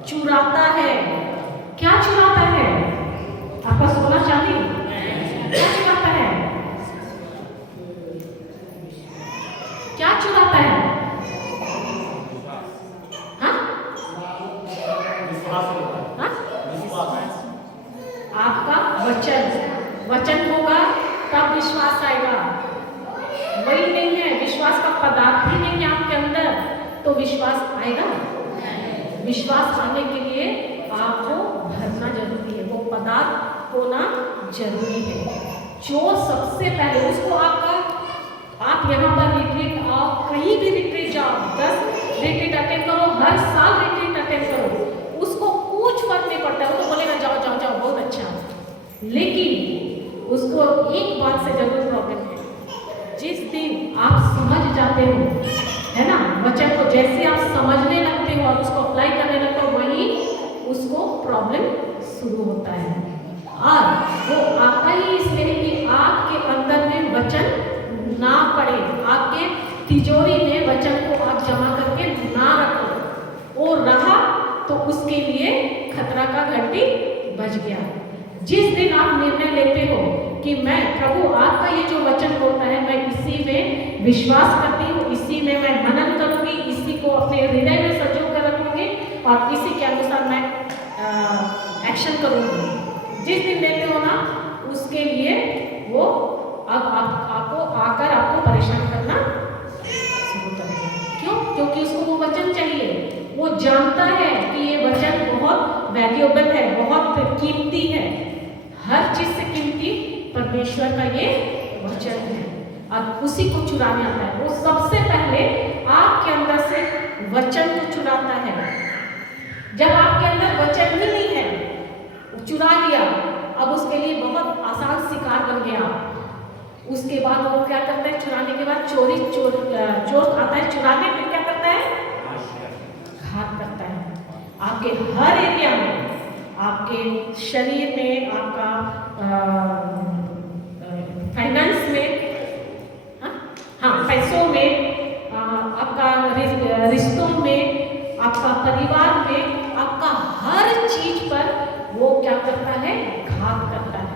चुराता है। क्या चुराता है? आपका सोना चांदी? क्या चुराता है? क्या चुराता है? हाँ? हाँ? आपका वचन होगा तब विश्वास आएगा। वही नहीं है, विश्वास का पदार्थ ही नहीं है आपके अंदर, तो विश्वास आएगा? विश्वास आने के लिए आपको भरना जरूरी है, वो पदार्थ होना जरूरी है। जो सबसे पहले उसको आप यहाँ पर रिट्रीट आओ, कहीं भी रिट्रीट जाओ, 10 रिट्रीट अटेंड करो, हर साल रिट्रीट अटेंड करो, उसको कुछ फर्क नहीं पड़ता। वो तो बोलेगा जाओ जाओ जाओ, बहुत अच्छा, लेकिन उसको एक बात से जरूर प्रॉब्लम है। जिस दिन आप समझ जाते हो, है ना, वचन को जैसे आप समझने लगते हो और उसको अप्लाई करने लगते हो, वही उसको प्रॉब्लम शुरू होता है। और वो आता ही इसलिए कि आपके अंदर में वचन ना पड़े, आपके तिजोरी में वचन को आप जमा करके ना रखो। वो रहा तो उसके लिए खतरा का घंटी बज गया। जिस दिन आप निर्णय लेते हो कि मैं, प्रभु आपका ये जो वचन बोलता है, मैं इसी में विश्वास करती हूँ, इसी में मैं मनन करूंगी, इसी को अपने हृदय में संजो कर रखूंगी और इसी के अनुसार मैं एक्शन करूंगी। जिस दिन लेते हो ना, उसके लिए वो अब आपको आकर आपको परेशान करना शुरू करेगा। क्यों? क्योंकि उसको वो वचन चाहिए। वो जानता है कि ये वचन बहुत वैल्यूएबल है, बहुत कीमती है। हर चीज से कीमती परमेश्वर का ये वचन है और उसी को चुराने आता है। वो सबसे पहले आपके अंदर से वचन को चुराता है। जब आपके अंदर वचन ही नहीं है, चुरा लिया, अब उसके लिए बहुत आसान शिकार बन गया। उसके बाद वो क्या करता है? चुराने के बाद चोर आता है चुराने, फिर क्या करता है? घात करता है आपके हर एरिया में, आपके शरीर में, आपका फाइनेंस में, हाँ पैसों में, आपका रिश्तों में, आपका परिवार में, आपका हर चीज पर वो क्या करता है? घात करता है।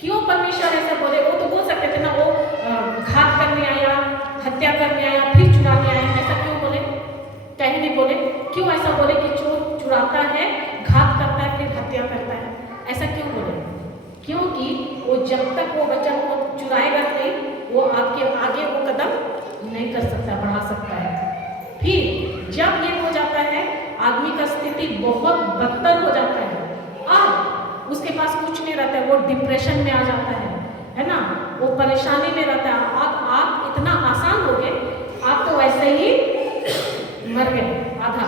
क्यों परमेश्वर ऐसा बोले? वो तो बोल सकते थे ना, वो घात करने आया, हत्या करने आया, फिर चुराने आया, ऐसा क्यों बोले? कहीं नहीं बोले। क्यों ऐसा बोले कि चोर चुराता है, घात करता है, फिर हत्या करता है? ऐसा क्यों बोले? क्योंकि वो जब तक वो वचन को चुराएगा नहीं, वो आपके आगे वो कदम नहीं कर सकता, बढ़ा सकता है। फिर जब ये हो जाता है, आदमी का स्थिति बहुत बदतर हो जाता है और उसके पास कुछ नहीं रहता है, वो डिप्रेशन में आ जाता है ना, वो परेशानी में रहता है। आप इतना आसान हो गए, आप तो वैसे ही मर गए आधा,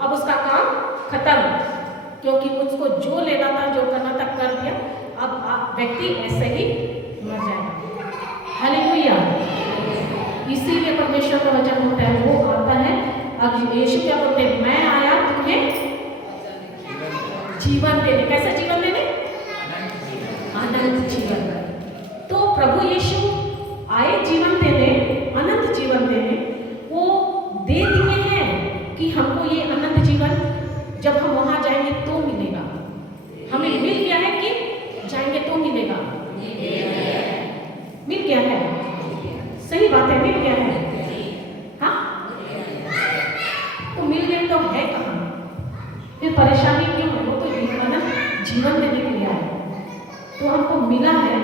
अब उसका काम खत्म, क्योंकि उसको जो लेना था, जो करना था कर दिया। अब व्यक्ति ऐसे ही मर जाएगा। हालेलुया। इसीलिए परमेश्वर का वचन होता है, वो आता है। अब यीशु क्या बोलते हैं? मैं आया तुम्हें जीवन देने। कैसा जीवन देने? अनंत जीवन। तो प्रभु यीशु आए जीवन देने, अनंत जीवन देने। वो दे दिए हैं, परेशानी क्यों है? वो तो जीवन देने के लिए आया है। तो हमको मिला है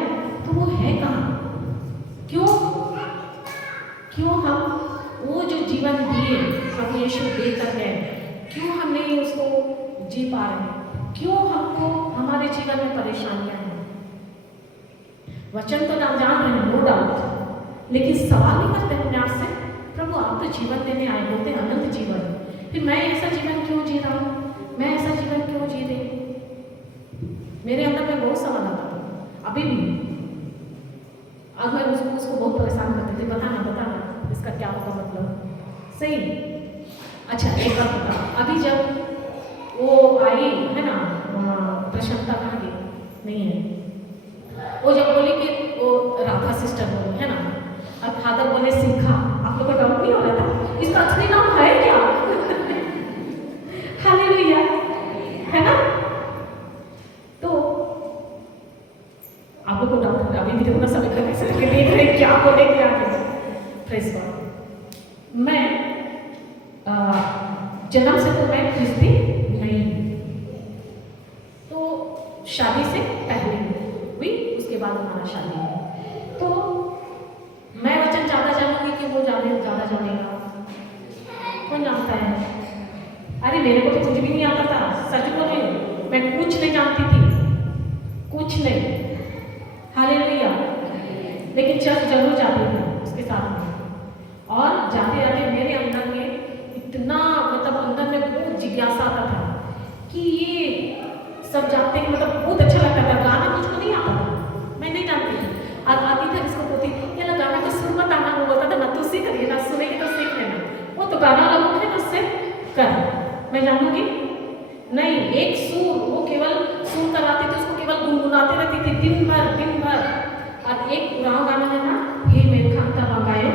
तो वो है कहाँ? क्यों क्यों हम वो जो जीवन दिए प्रभु यीशु देकर गए, क्यों हम नहीं उसको जी पा रहे हैं? क्यों हमको हमारे जीवन में परेशानियां हैं? वचन तो ना जान रहे हैं, नो डाउट, लेकिन सवाल नहीं करते अपने आप से, प्रभु आप तो जीवन देने आए, बोलते अनंत जीवन, फिर मैं ऐसा जीवन क्यों जी रहा हूँ? मैं ऐसा जीवन क्यों जी रही हूँ? मेरे अंदर में बहुत सवाल आता था, अभी भी। आज मैं उसको बहुत परेशान करती थी, बताना इसका क्या होगा मतलब, सही। अच्छा एक बात बता, अभी जब वो आई है ना, प्रशांता कहाँ गई? नहीं है। वो जब बोली कि वो राधा सिस्टर बोली है ना, अब फादर बोले सीखा, आप लोग को डाउट नहीं हो रहा था इसका असली नाम है क्या? हालेलुया, है ना? तो आप लोग को डाउट है, अभी भी देखो ना, सभी करके देख रहे क्या बोले क्या आगे। Praise God. मैं जन्म से तो मैं क्रिस्ती नहीं, तो शादी से पहले हुई, उसके बाद हमारा शादी है। तो मैं वचन ज़्यादा जानूंगी कि वो ज़्यादा जानेगा? कौन जानता है? अरे मेरे को तो कुछ भी नहीं आता था, सच बोल, मैं कुछ नहीं जानती थी, कुछ नहीं। हालेलुया। लेकिन चर्च जरूर जाती थी उसके साथ में, और जाते जाते मेरे अंदर में इतना मतलब अंदर में बहुत जिज्ञासा आता था कि ये सब जानते हैं, मतलब बहुत अच्छा लगता था। गाना मुझको नहीं आता था, मैं नहीं जानती थी, और आती थी इसको बोलती ये ना गाना का सुर मत आना, वो बोलता था ना तू सीख रही है ना, सुनेगी तो सीख लेना, वो तो गाना अलग है ना, उससे कर, मैं जानूंगी नहीं। एक सुर वो केवल सुर कराती थी, उसको केवल गुनगुनाते रहती थी दिन भर। और एक पुराना गाना है ना, हे मेरे खानता मंगायो,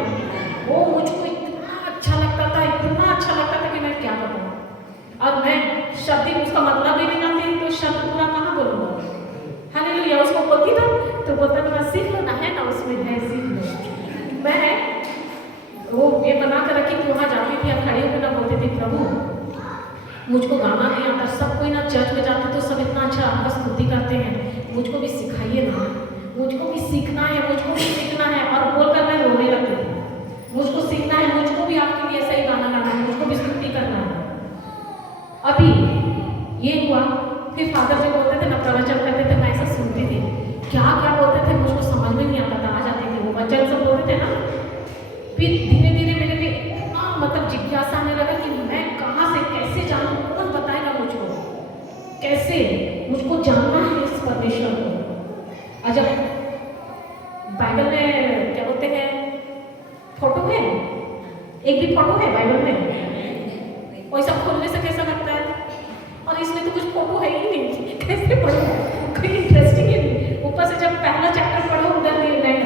वो मुझको इतना अच्छा लगता था कि मैं क्या बताऊँ। और मैं शब्द ही उसका मतलब भी नहीं जानती, तो शब्द पूरा कहाँ बोलूँगा? हालेलुया। उसको बोलती ना तो बोलता था सीख लो ना, है ना उसमें है, सीख लो। मैं वो ये बना कर रखी थी, वहाँ जाती थी और खड़ी होकर ना बोलती थी प्रभु मुझको गाना नहीं आता, सब कोई ना चर्च में जाते तो सब इतना अच्छा आपका स्तुति करते हैं, मुझको भी सिखाइए ना, मुझको भी सीखना है, मुझको भी सीखना है। और बोलकर मैं रोने लगती थी, मुझको सीखना है, मुझको भी आपके लिए ऐसा ही गाना गाना है, मुझको भी स्तुति करना है। अभी ये हुआ, फिर फादर जब बोलते थे ना, प्रवचन करते थे, मैं ऐसा सुनती थी, क्या क्या बोलते थे मुझको समझ में नहीं आता था, आ जाती थी वो वचन सब बोलते थे ना। फिर धीरे धीरे मेरे में इतना मतलब जिज्ञासा आने लगा कि मैं कहाँ से कैसे जानूँ, कौन बताएगा मुझको, कैसे मुझको जानना है इस परमेश्वर को। और जब बाइबल में क्या बोलते हैं, फोटो है, एक भी फोटो है बाइबल में, वैसा खोलने से कैसा लगता है? और इसमें तो कुछ फोटो है ही नहीं, कैसे पढ़ो? कोई इंटरेस्टिंग ही नहीं। ऊपर से जब पहला चैप्टर पढ़ो उधर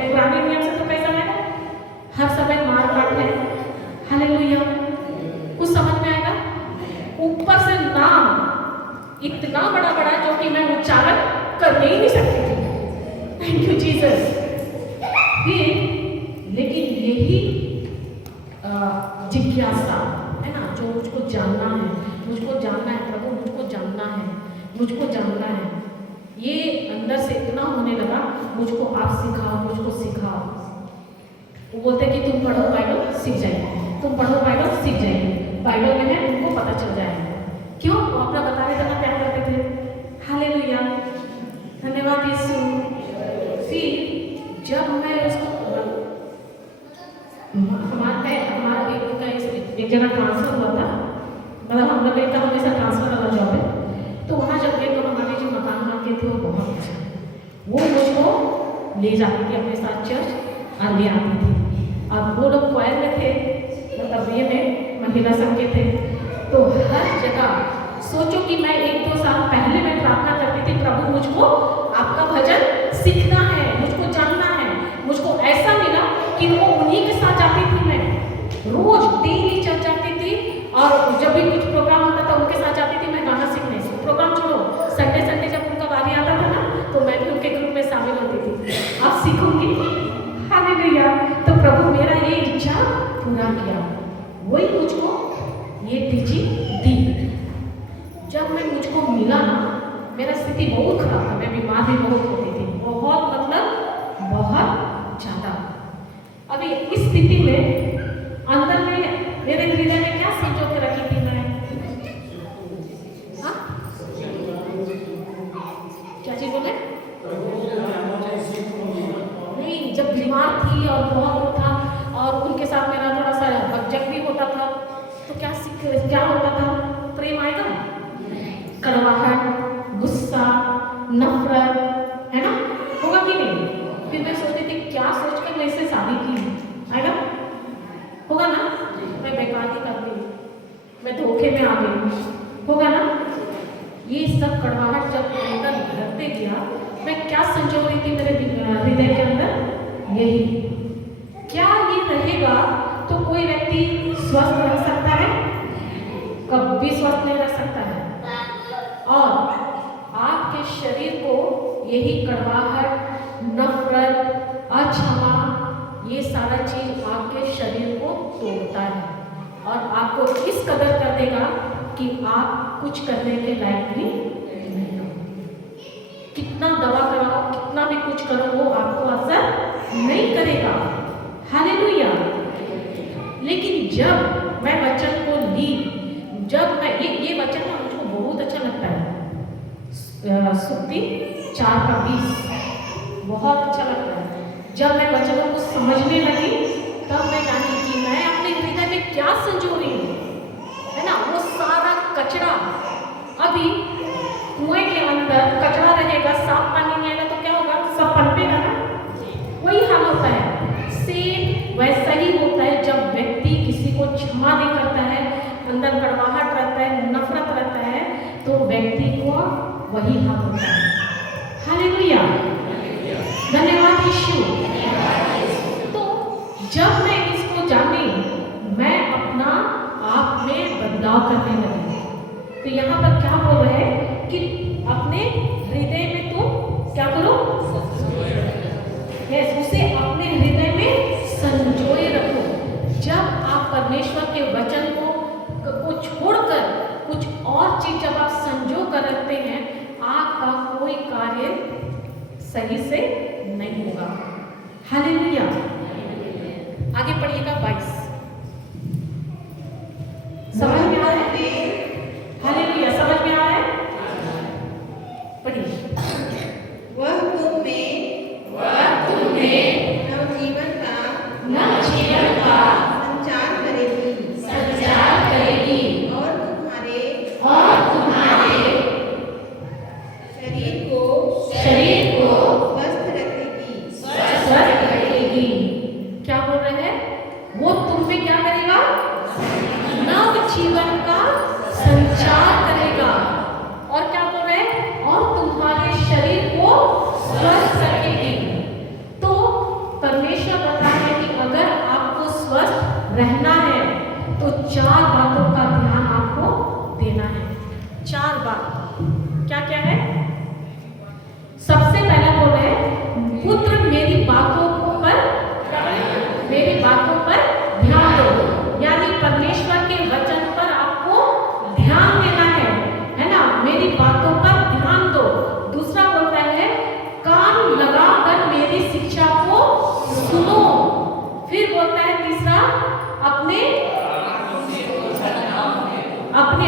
पुराने नियम से, तो कैसा है, हर समय मार काट है। हालेलुया, कुछ समझ में आएगा? ऊपर से नाम इतना बड़ा बड़ा जो कि मैं उच्चारण करने ही नहीं सकती थी। Thank you Jesus. फिर लेकिन यही जिज्ञासा है ना, जो मुझको जानना है, मुझको जानना है प्रभु, मुझको जानना है, मुझको जानना है, ये अंदर से इतना होने लगा, मुझको आप सिखाओ, मुझको सिखाओ। वो बोलते कि तुम पढ़ो बाइबल सीख जाएगी, तुम पढ़ो बाइबल सीख जाएगी, बाइबल में है तुमको पता चल जाएगा। क्यों? वो अपना बताने देना क्या करते थे। हालेलुया, धन्यवाद यीशु। फिर जब मैं उसको हमारा एक जगह ट्रांसफर हुआ था, मतलब हम लोग का हमेशा ट्रांसफर वाला जॉब है, तो वहाँ जब गए तो हमारे जो मकान के थे वो बहुत अच्छे, वो मुझको ले जाती थी अपने साथ चर्च और ले आती थी। और वो लोग क्वायर में थे, मतलब ये में महिला संघ के थे, तो हर जगह सोचो कि मैं 1-2 साल पहले मैं प्रार्थना करती थी, प्रभु मुझको आपका भजन सीखना है, मुझको जानना है। मुझको ऐसा मिला कि वो उन्हीं के साथ जाती थी, मैं रोज डेली चर्च जाती थी, और जब भी कुछ प्रोग्राम होता था उनके साथ जाती थी मैं गाना सीखने से। प्रोग्राम छोड़ो, संडे जब उनका बारी आता था ना, तो मैं भी उनके ग्रुप में शामिल होती थी, अब सीखूंगी। हालेलुया। तो प्रभु मेरा ये इच्छा पूरा किया, वही मुझको ये टीचिंग दी। जब मैं मिला ना, मेरा स्थिति बहुत खराब था, मैं बीमार भी बहुत होती थी, बहुत मतलब बहुत ज़्यादा। अभी इस स्थिति में अंदर में मेरे हृदय में क्या संजो के रखी थी मैं? हाँ? क्या चीज बोले? नहीं, जब बीमार थी और बहुत वो था और उनके साथ मेरा थोड़ा सा बकझक भी होता था, तो क्या होता था? प्रेम आएगा, कड़वाहट, गुस्सा, नफरत, है ना, होगा कि नहीं? फिर मैं सोचती थी क्या सोचकर मैं इससे शादी की, आएगा, होगा ना, मैं बेकार की कर गई, मैं धोखे में आ गई, होगा ना। ये सब कड़वाहट जब अंदर भरते गया, मैं क्या संजो रही थी मेरे हृदय के अंदर? यही, क्या ये रहेगा तो कोई व्यक्ति स्वस्थ रह सकता है? कभी स्वस्थ नहीं रह सकता है। और आपके शरीर को यही कड़वाहट, नफरत, अक्षमा, ये सारा चीज आपके शरीर को तोड़ता है और आपको इस कदर कर देगा कि आप कुछ करने के लायक भी नहीं हो। कितना दवा कराओ, कितना भी कुछ करो, वो आपको असर नहीं करेगा। हालेलुया। लेकिन जब मैं वचन को ली, जब मैं ये वचन ना मुझको बहुत अच्छा लगता है, सुक्ति 4:20 बहुत अच्छा लगता है। जब मैं वचनों को समझने लगी तब मैं जानी कि मैं अपने हृदय में क्या संजो रही हूँ, है ना। वो सारा कचरा, अभी कुएं के अंदर कचरा रहेगा, साफ पानी नहीं आएगा तो क्या होगा? सब पनपेगा ना, वही हाल होता है। सेम वैसा ही होता है जब व्यक्ति किसी को क्षमा नहीं करता है, अंदर कड़वाहट रहता है, नफरत रहता है, तो व्यक्ति को वही हाल होता है। हालेलुया, धन्यवाद यीशु। तो जब मैं इसको जानी, मैं अपना आप में बदलाव करने लगी। तो यहाँ पर क्या बोल रहे हैं कि अपने हृदय में तुम क्या करो? उसे अपने हृदय में संजोए रखो। जब आप परमेश्वर के वचन को छोड़कर कुछ और चीज जब आप संजो कर रखते हैं, आपका कोई कार्य सही से नहीं होगा। हालेलुया। आगे पढ़िएगा 22, समझ में आ रहा है? हालेलुया, समझ में आ रहा है? पढ़िए। वह तुम में नवजीवन का संचार करेगी और तुम्हारे शरीर को स्वस्थ रखेगी। क्या बोल रहे हैं? वो तुम में क्या करेगा? नव जीवन का संचार करेगा। और क्या बोल रहे हैं? और तुम्हारे शरीर को स्वस्थ रखेगी। तो परमेश्वर बता रहे हैं कि अगर आपको स्वस्थ रहना है तो 4 बातों का ध्यान आपको देना है। 4 बात क्या क्या है? सबसे पहला बोल रहे हैं, पुत्र मेरी बातों पर ध्यान दो। यानी परमेश्वर के वचन पर आपको ध्यान देना है ना। मेरी बातों पर ध्यान दो। दूसरा बोलता है, कान लगाकर मेरी शिक्षा को सुनो। फिर बोलता है तीसरा, अपने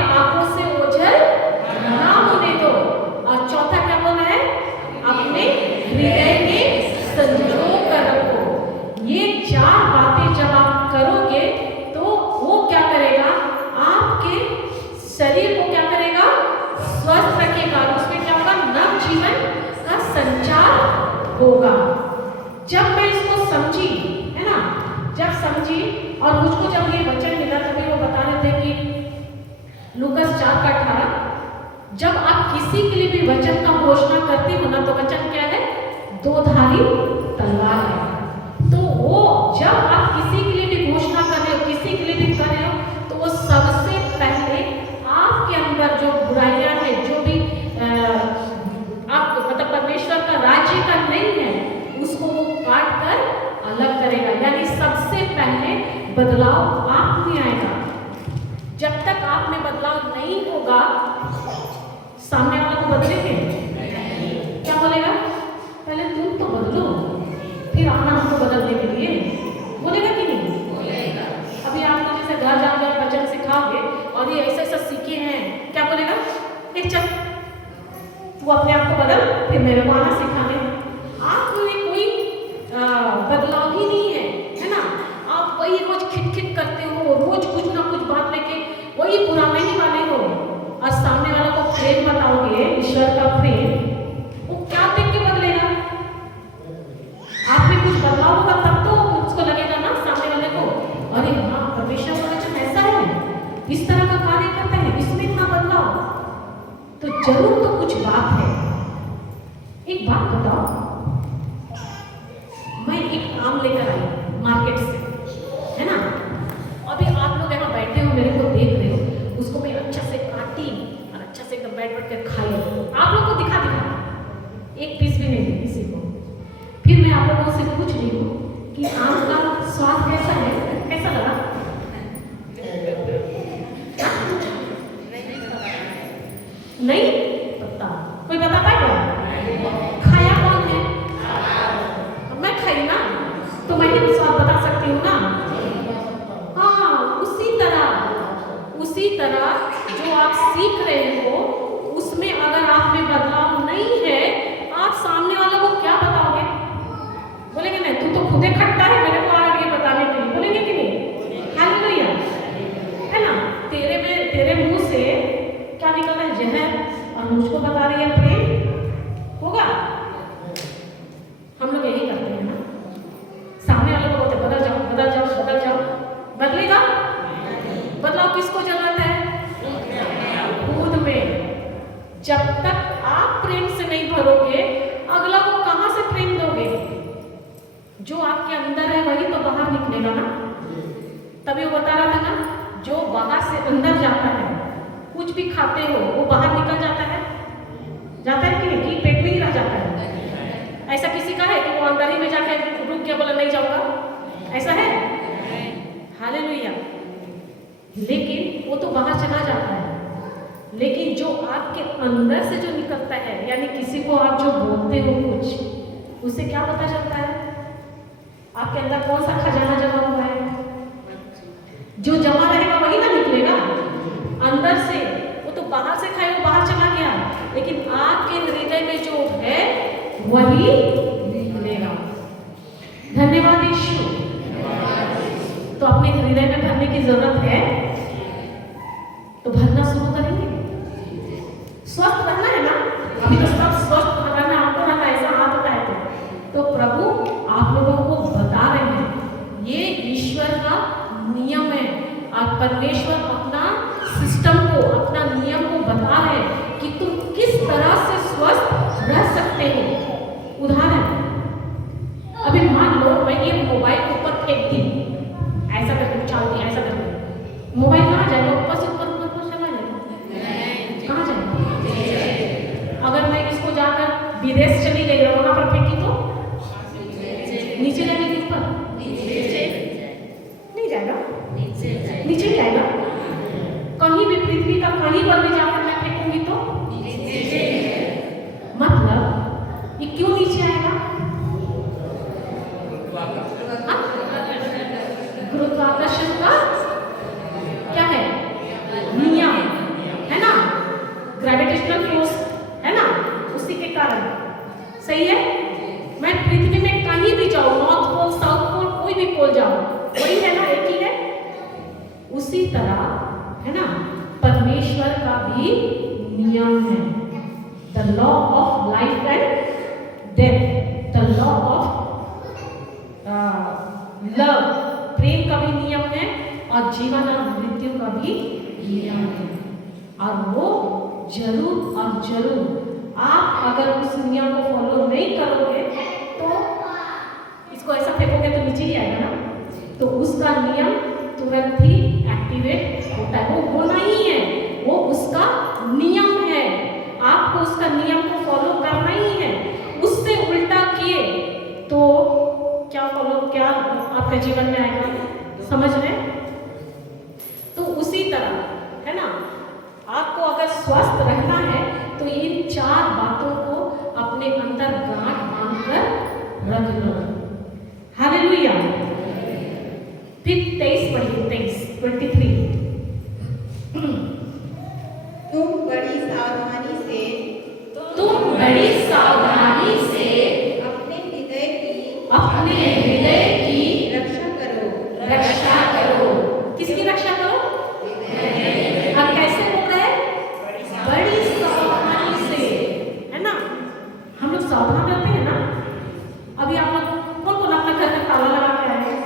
आंखों से ओझल ना होने दो। और चौथा क्या बोल रहा है? अपने हृदय में संजो कर रखो। ये 4 बातें जब आप करोगे तो वो क्या करेगा? आपके शरीर को क्या करेगा? स्वस्थ रखेगा। उसमें क्या होगा? नव जीवन का संचार होगा। जब मैं इसको समझी, है ना, जब समझी और मुझको जब ये वचन मिला तभी वो बता रहे थे कि लूकास 4:18, जब आप किसी के लिए भी वचन का घोषणा करते हो ना, तो वचन क्या है? 2-धारी तलवार है। तो वो जब आप किसी के लिए भी घोषणा कर रहे हो, किसी के लिए भी कर रहे हो, तो वो सबसे पहले आपके अंदर जो बुराइयां हैं, जो भी आप मतलब परमेश्वर का राज्य का नहीं है, उसको वो काट कर अलग करेगा। यानी सबसे पहले बदलाव आप में आएगा। जब तक आप में बदलाव नहीं होगा, सामने वाला को बदलेंगे? क्या बोलेगा? पहले तुम तो बदलो, फिर आना हमको बदलने के लिए। बोलेगा कि नहीं? अभी आपको जैसे घर जाकर वचन सिखाओगे और ये ऐसा ऐसा सीखे हैं, क्या बोलेगा? एक चल तू अपने आप को बदल, फिर मेरे को आना सिखाने। आप में कोई बदलाव ही नहीं है ना? आप वही रोज खिट करते हो, रोज कुछ ना कुछ बात लेके वही पुराने ही वाले हो। और सामने वाला को प्रेम बताओगे, ईश्वर का प्रेम, वो क्या देख के बदलेगा? आप में कुछ बदलाव होगा तब तो उसको लगेगा ना सामने वाले को, अरे हाँ परमेश्वर का वचन ऐसा है, इस तरह का कार्य करता है, इसमें इतना बदलाव, तो जरूर तो कुछ बात है। एक बात बताओ, मैं एक आम लेकर आई मार्केट से, है ना? अभी आप लोग यहाँ बैठे हो, मेरे को देख रहे हो, उसको मैं अच्छा से काटी और अच्छा से एकदम बैठ कर खाई। आप लोग को दिखा एक पीस भी नहीं दी किसी को। फिर मैं आप लोगों से पूछ रही हूँ कि आम का स्वाद कैसा है, कैसा लगा? नहीं पता, कोई बता पाएगा? खाया कौन है? मैं खाई ना, तो मैं ही स्वाद बता सकती हूँ ना। हाँ, उसी तरह जो आप सीख रहे हो उसमें अगर आप में बदलाव नहीं है, आप सामने वालों को क्या बताओगे? बोलेंगे नहीं तू तो खुदे खट्टा है, मेरे को आगे बताने के लिए, बोलेंगे कि नहीं? हालेलुया, है ना? तेरे मुंह से क्या निकल रहा है? जहर, और मुझको बता रही है प्रेम। होगा? हम लोग यही करते हैं ना, सामने वाले को बोलते बदल जाओ बदल जाओ बदल जाओ, बदलेगा? बदलाव किसको जरूरत है? खुद में। जब तक आप प्रेम से नहीं भरोगे, अगला को कहां से प्रेम दोगे? जो आपके अंदर है वही तो बाहर निकलेगा ना। तभी वो बता रहा था ना, जो बाहर से अंदर जाता है, कुछ भी खाते हो वो बाहर निकल जाता है कि पेट में ही रह जाता है? ऐसा किसी का है कि वो अंदर ही में जाके रुक गया, बोला नहीं जाऊंगा? ऐसा है? हालेलुया। लेकिन वो तो बाहर चला जाता है, लेकिन जो आपके अंदर से जो निकलता है, यानी किसी को आप जो बोलते हो कुछ, उससे क्या पता चलता है आपके अंदर कौन सा खजाना जमा हुआ है? जो जमा रहेगा वही ना निकलेगा अंदर से। वो तो बाहर से खाए, वो बाहर चला गया, लेकिन आपके हृदय में जो है वही निकलेगा। धन्यवाद यीशु। तो अपने हृदय में भरने की जरूरत है, तो भरना शुरू करेंगे। स्वस्थ रहना है ना, अभी तो सब स्वस्थ रहना, आपको रहना ऐसा हाथ उठाए तो प्रभु आप लोगों को बता रहे हैं ये ईश्वर का नियम है। और परमेश्वर अपना सिस्टम को, अपना नियम को बता रहे हैं कि तुम किस तरह से स्वस्थ रह सकते हो। उदाहरण, अभी मान लो मैं ये मोबाइल ऊपर फेंक दी, ऐसा करके उछाल दी, ऐसा करके, मोबाइल कहाँ जाएगा? ऊपर से ऊपर चला जाएगा? कहाँ जाएगा? अगर मैं इसको जाकर विदेश चली गई और वहां पर फेंकी तो नीचे जाएगी कि ऊपर? नहीं जाएगा, नीचे जाएगा। कहीं भी पृथ्वी का कहीं पर भी जाकर मैं फेंकूंगी तो मतलब ये क्यों नीचे आएगा? गुरुत्वाकर्षण का क्या है? नियम है ना, ग्रेविटेशनल फोर्स है ना, उसी के कारण। सही है? मैं पृथ्वी में कहीं भी जाऊं, नॉर्थ पोल, साउथ पोल, कोई भी पोल जाऊं, वही है ना, एक ही है। उसी तरह है ना, परमेश्वर का भी नियम है। The law of life and death, the law of love, प्रेम का भी नियम है, और जीवन और मृत्यु का भी नियम है। और वो जरूर और जरूर आप अगर उस नियम को फॉलो नहीं करोगे तो इसको ऐसा फेंकोगे तो नीचे ही आएगा ना, तो उसका नियम तुरंत ही एक्टिवेट होता है। वो होना ही है, वो उसका नियम है, आपको उसका नियम को फॉलो करना ही है। उससे उल्टा किए तो क्या आपके जीवन में आएगा? समझ रहे? तो उसी तरह है ना, आपको अगर स्वस्थ रहना है तो तो इन 4 बातों को अपने अंदर गांठ बांधकर रख लो। हालेलुया। फिर 23 पढ़िए, 23 तुम बड़ी सावधानी से तुम बड़ी सावधानी से अपने हृदय की रक्षा करो। रक्षा करो। किसकी रक्षा करो? और कैसे बोल रहे हैं? बड़ी सावधानी से, है ना? हम लोग सावधान रहते हैं ना। अभी आप लोग कौन कौन अपने घर में ताला लगा के आए हैं?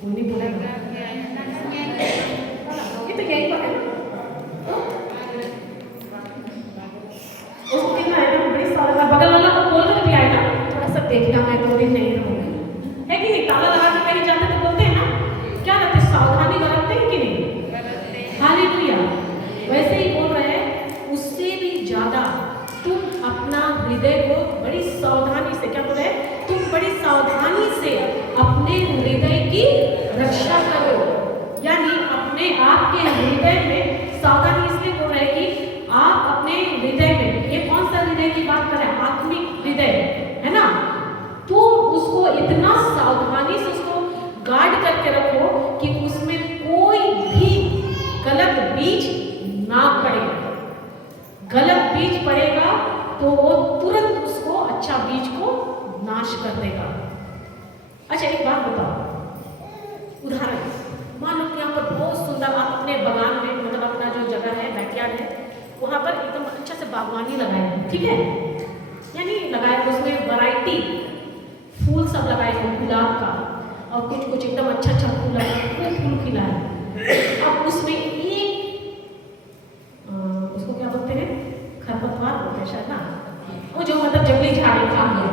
कोई नहीं बोलेगा। ये तो यही पर है ना। उसको कितना है ना, बड़ी सावधान, बगल वाला को बोल कर भी आएगा थोड़ा सा देखना, मैं 2 दिन नहीं रहूंगा, है कि नहीं? ताला लगा के कहीं जाते तो बोलते हैं ना, क्या रहते? सावधानी बरतते हैं कि नहीं? हालेलुया। वैसे ही बोल रहे हैं, उससे भी ज्यादा तुम अपना हृदय को बड़ी सावधानी से, क्या बोल रहे हैं? तुम बड़ी सावधानी से अपने हृदय की रक्षा करो। यानी अपने आप के हृदय में सावधानी इसलिए बोल रहे हैं कि आप अपने हृदय में, ये कौन सा हृदय की बात कर रहे हैं? आत्मिक हृदय, है ना? तो उसको इतना सावधानी से उसको गार्ड करके रखो कि उसमें कोई भी गलत बीज ना पड़े। गलत बीज पड़ेगा तो वो तुरंत उसको, अच्छा बीज को नाश कर देगा। अच्छा एक बात बताओ, उदाहरण, मान लो कि यहाँ पर बहुत सुंदर, आप अपने बगान में, मतलब अपना जो जगह है, बैकयार्ड है, वहाँ पर एकदम अच्छा से बागवानी लगाए हैं, ठीक है? यानी लगाए, उसमें वैरायटी फूल सब लगाए हैं, गुलाब का, और कुछ कुछ एकदम अच्छा अच्छा फूल लगा, खूब फूल खिला है। अब उसमें एक उसको क्या बोलते हैं? खरपतवार बोलते हैं शायद ना, वो जो मतलब जंगली झाड़ी का है,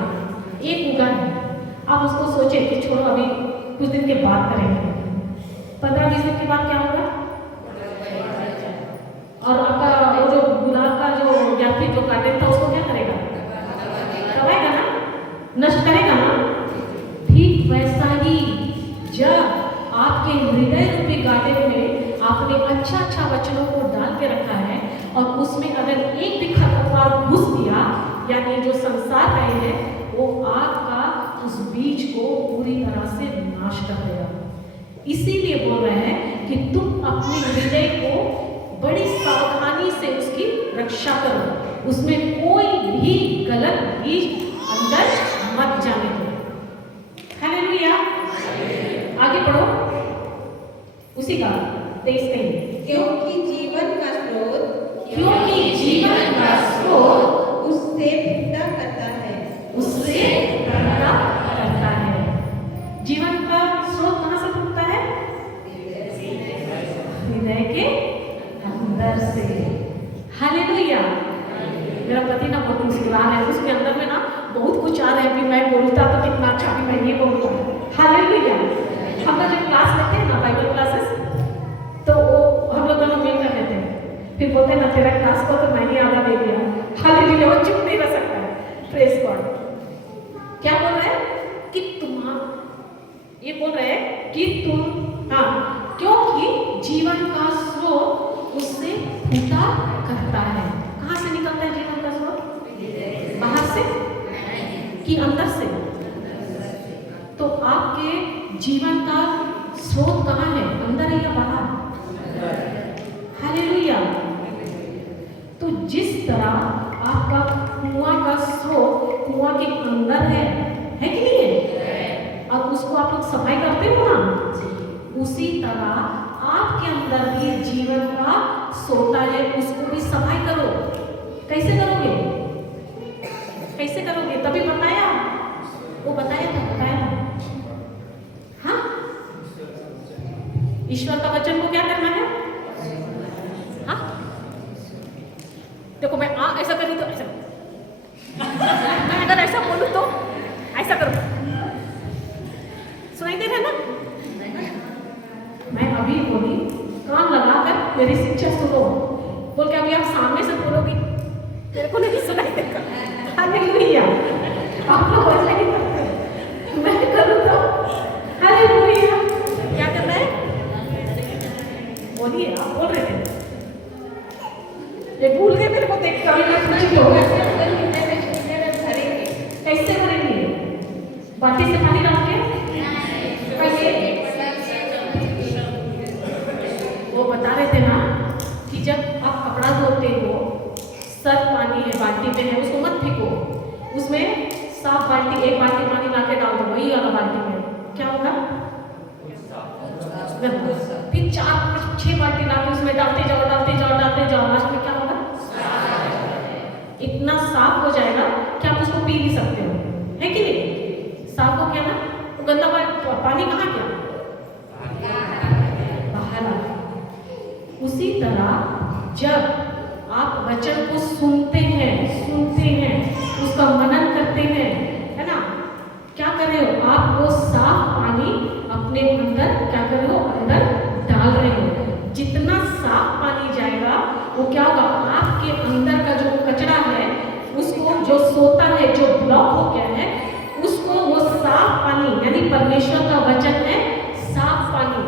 एक उगा है। आप उसको सोचे कि छोड़ो अभी कुछ दिन के बाद करेंगे, 15-20 दिन के बाद क्या होगा? और आपका वो जो गुलाब का जो, या फिर जो गार्डन था, उसको क्या करेगा? दबाएगा ना, नष्ट करेगा ना। ठीक वैसा ही जब आपके हृदय रूपी गार्डन में आपने अच्छा अच्छा वचनों को डाल के रखा है, और उसमें अगर एक भी खरपतवार घुस दिया, यानी जो संसार है है, वो आपका उस बीज को पूरी तरह से नाश कर देगा। इसीलिए बोल रहे हैं कि तुम अपने हृदय को बड़ी सावधानी से उसकी रक्षा करो, उसमें कोई भी गलत बीज अंदर मत जाने दो। हालेलुया। आगे पढ़ो, उसी का 23। क्योंकि जीवन का स्रोत उससे फूटा करता है। उससे फूटा करता है। जीवन का स्रोत कहाँ से फूटता है? हृदय के अंदर से। हालेलुया। मेरा पति ना बहुत मुस्कुरा है, उसके अंदर में ना बहुत कुछ आ रहा है कि मैं बोलता तो कितना अच्छा, भी मैं ये बोलता। हालेलुया। हम लोग जब क्लास लेते हैं ना, बाइबल क्लासेस, तो वो हम लोग दोनों मिलकर लेते हैं, फिर बोलते हैं ना तेरा क्लास को तो मैंने आधा दे दिया। हालेलुया। वो चुप नहीं रह सकता है। Praise God. क्या बोल रहे हैं? कि ये बोल रहे हैं कि तुम, हाँ, क्योंकि जीवन का स्रोत उससे फूटा करता है। कहाँ से निकलता है जीवन का स्रोत? बाहर से कि अंदर से? तो आपके जीवन का स्रोत कहाँ है? अंदर है या बाहर? हालेलुया। तो जिस तरह आपका कुआं का स्रोत कुआं के अंदर है कि नहीं है? और उसको आप लोग सफाई करते हो ना, उसी तरह आपके अंदर भी जीवन का सोता है, उसको भी सफाई करो। कैसे करोगे? कैसे करोगे? तभी बताया, वो बताया था, बताया। हाँ, ईश्वर का वचन को क्या करना है? हाँ, देखो मैं ऐसा करूँ तो ऐसा, मैं अगर ऐसा बोलूँ तो ऐसा करो। सुनाई दे रहा है ना? मैं अभी बोली, कान लगाकर मेरी शिक्षा सुनो, बोल के अभी आप सामने से बोलोगी, तेरे को नहीं सुनाई देगा। हालेलुया। आप लोग ऐसा नहीं करते, मैं करूँ तो हालेलुया। क्या करना है? बोलिए, आप बोल रहे थे। ये भूल गए मेरे को देख कभी मैं पूछी तो कैसे भरेंगे? बाल्टी से पानी डाल के कैसे? वो बता रहे थे ना कि जब आप कपड़ा धोते हो, सर्फ पानी है बाल्टी में है, उसको मत फेंको, उसमें साफ बाल्टी एक बाल्टी पानी ला के डाल दो, वही वाला बाल्टी में क्या होगा? फिर 4, 5, 6 बाल्टी ला के उसमें डालते जाओ लास्ट में क्या होगा? इतना साफ हो जाएगा कि आप उसको पी भी सकते हो, है कि नहीं? साफ हो गया ना, तो गंदा पानी कहाँ गया? बाहर आ गया। उसी तरह जब आप वचन को सुनते हैं, उसका मनन करते हैं, है ना, क्या कर रहे हो? आप वो साफ पानी अपने अंदर क्या कर रहे हो? अंदर डाल रहे हो। जितना साफ पानी जाएगा वो क्या होगा? आपके अंदर का जो कचरा है उसको, जो सोता है, जो ब्लॉक हो गया है, उसको वो साफ पानी, यानी परमेश्वर का वचन है साफ पानी,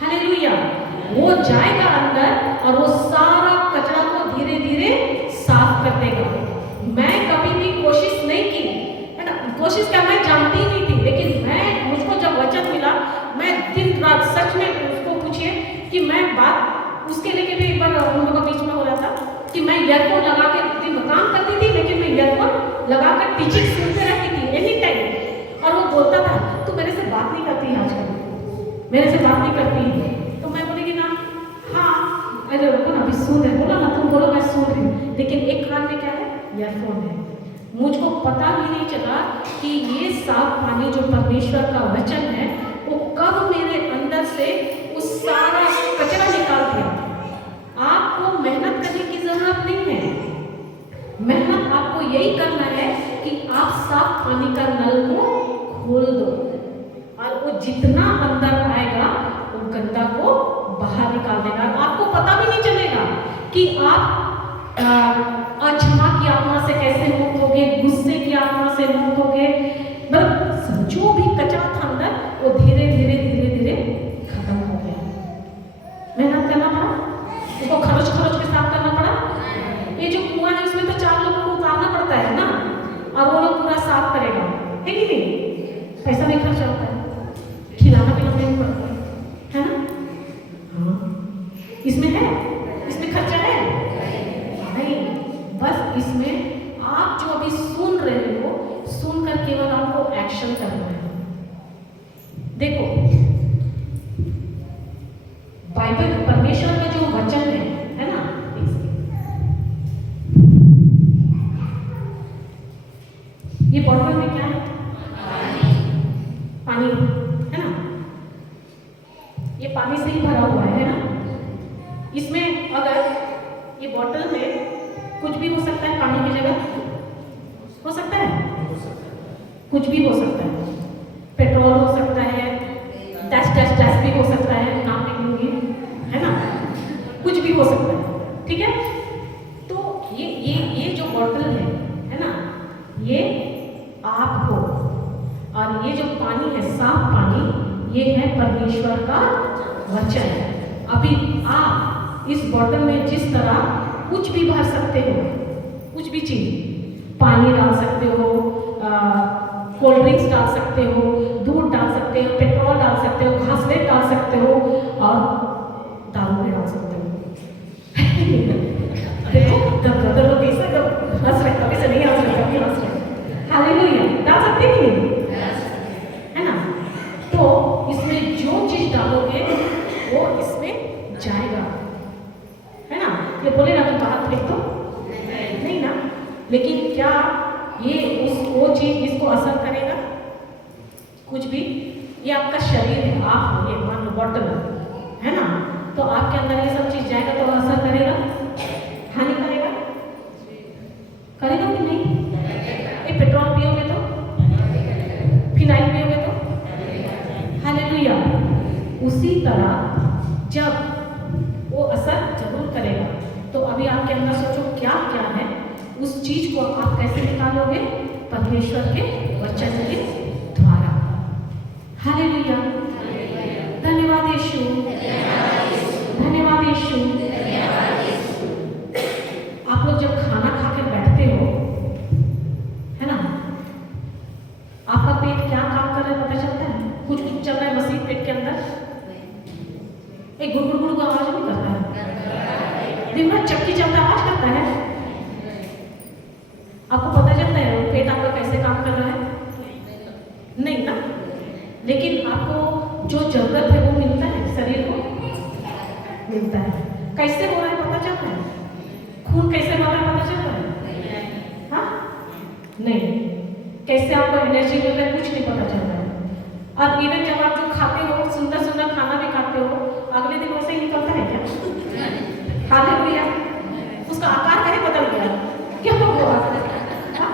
हालेलुया, वो जाएगा अंदर और वो सारा कचरा को धीरे धीरे साफ कर देगा। मैं कभी भी कोशिश नहीं की, है ना, कोशिश क्या, मैं जानती ही नहीं थी, लेकिन मुझको जब वचन मिला, मैं दिन रात सच में उसको पूछिए कि मैं बात उसके लेके भी एक बार हम लोगों का बीच में हो रहा था कि मैं ईयरफोन लगा के दिन काम करती थी, लेकिन मैं ईयरफोन लगाकर टीचिंग सुनते रहती थी एनी टाइम, और वो बोलता था तू मेरे से बात नहीं करती आजकल, मेरे से बात नहीं करती, तो मैं बोलेगी ना हाँ, अरे रुको ना अभी सुन रहे, बोला ना तुम बोलो मैं सुन रही हूँ, लेकिन एक कान में क्या है? ईयरफोन है। मुझको पता भी नहीं चला कि ये साफ पानी जो परमेश्वर का वचन है वो कब मेरे अंदर से उस सारा कचरा निकाल दिया। आपको मेहनत करने की जरूरत नहीं है, मेहनत आपको यही करना है कि आप साफ पानी का नल को खोल दो, और वो जितना अंदर आएगा वो गंदा को बाहर निकाल देगा। आपको पता भी नहीं चलेगा कि आप अक्षमा की आत्मा से कैसे मुक्त होगे, गुस्से की आत्मा से मुक्त होगे, मतलब जो भी कचरा था अंदर वो धीरे धीरे खत्म हो गया। मेहनत करना पड़ा, उसको खरोच के साफ करना पड़ा। ये जो कुआं है उसमें तो 4 लोगों को उतारना पड़ता है ना, और वो लोग पूरा साफ करेगा, है कि नहीं? पैसा नहीं खर्चा होता है, खिलाना पिलाना नहीं पड़ता है ना? हाँ, इसमें खर्चा है नहीं, बस इसमें आप जो अभी सुन रहे हो, सुनकर केवल आपको एक्शन करना है। देखो बाइबल परमेश्वर का जो वचन है ना, ये बॉटल में क्या है? पानी है ना, ये पानी से ही भरा हुआ है ना। इसमें अगर ये बॉटल में कुछ भी हो सकता है, पानी की जगह हो सकता है, कुछ भी हो सकता है, पेट्रोल हो सकता है, डस्ट भी हो सकता है, नाम नहीं लूंगी, है ना, कुछ भी हो सकता है, ठीक है। तो ये जो बॉटल है ना, ये आप हो, और ये जो पानी है साफ पानी, ये है परमेश्वर का वचन। अभी आप इस बॉटल में जिस तरह कुछ भी भर सकते हो, कुछ भी चीज, पानी डाल सकते हो, कोल्ड ड्रिंक्स डाल सकते हो, दूध डाल सकते हो, पेट्रोल डाल सकते हो, घासलेट डाल सकते हो, और दारू भी डाल सकते हो। देखो ब्रदर लोग ऐसा हंस रहे, कभी से नहीं हंस रहे, कभी हंस रहे, हालेलुया, डाल सकते हैं कि नहीं, है ना। तो इसमें जो चीज डालोगे वो इसमें जाएगा, है ना। ये बोलेगा कि बाहर फेंक दो, नहीं ना, लेकिन क्या ये वो चीज इसको असर करेगा? कुछ भी। ये आपका शरीर है, आप हो, ये मान लो बॉटल है ना, तो आपके अंदर ये सब चीज जाएगा तो असर करेगा, हानि करेगा, करेगा कि नहीं? ये पेट्रोल पियोगे तो, फिनाइल पियोगे तो, हालेलुया। उसी तरह जब वो असर जरूर करेगा। तो अभी आपके अंदर सोचो क्या क्या है, उस चीज को आप कैसे निकालोगे? परमेश्वर के वचन के द्वारा। हालेलुया, धन्यवाद यीशु, धन्यवाद यीशु। गुड़ गुड़ का आवाज नहीं करता है? दिन भर चक्की चलता आवाज करता है? आपको पता चलता है पेट आपका कैसे काम कर रहा है? नहीं ना? लेकिन आपको जो जरूरत है वो मिलता है, शरीर को मिलता है। कैसे हो रहा है पता चलता है? खून कैसे बह रहा है पता चलता है? हाँ? नहीं। कैसे आपको एनर्जी मिल रहा है कुछ नहीं पता चलता है। और इवन जब आप जो खाते हो, सुंदर सुंदर खाना भी खाते हो, अगले दिन वैसे ही निकलता है क्या? हालेलुया। उसका आकार कैसे बदल गया? क्या हुआ? हाँ?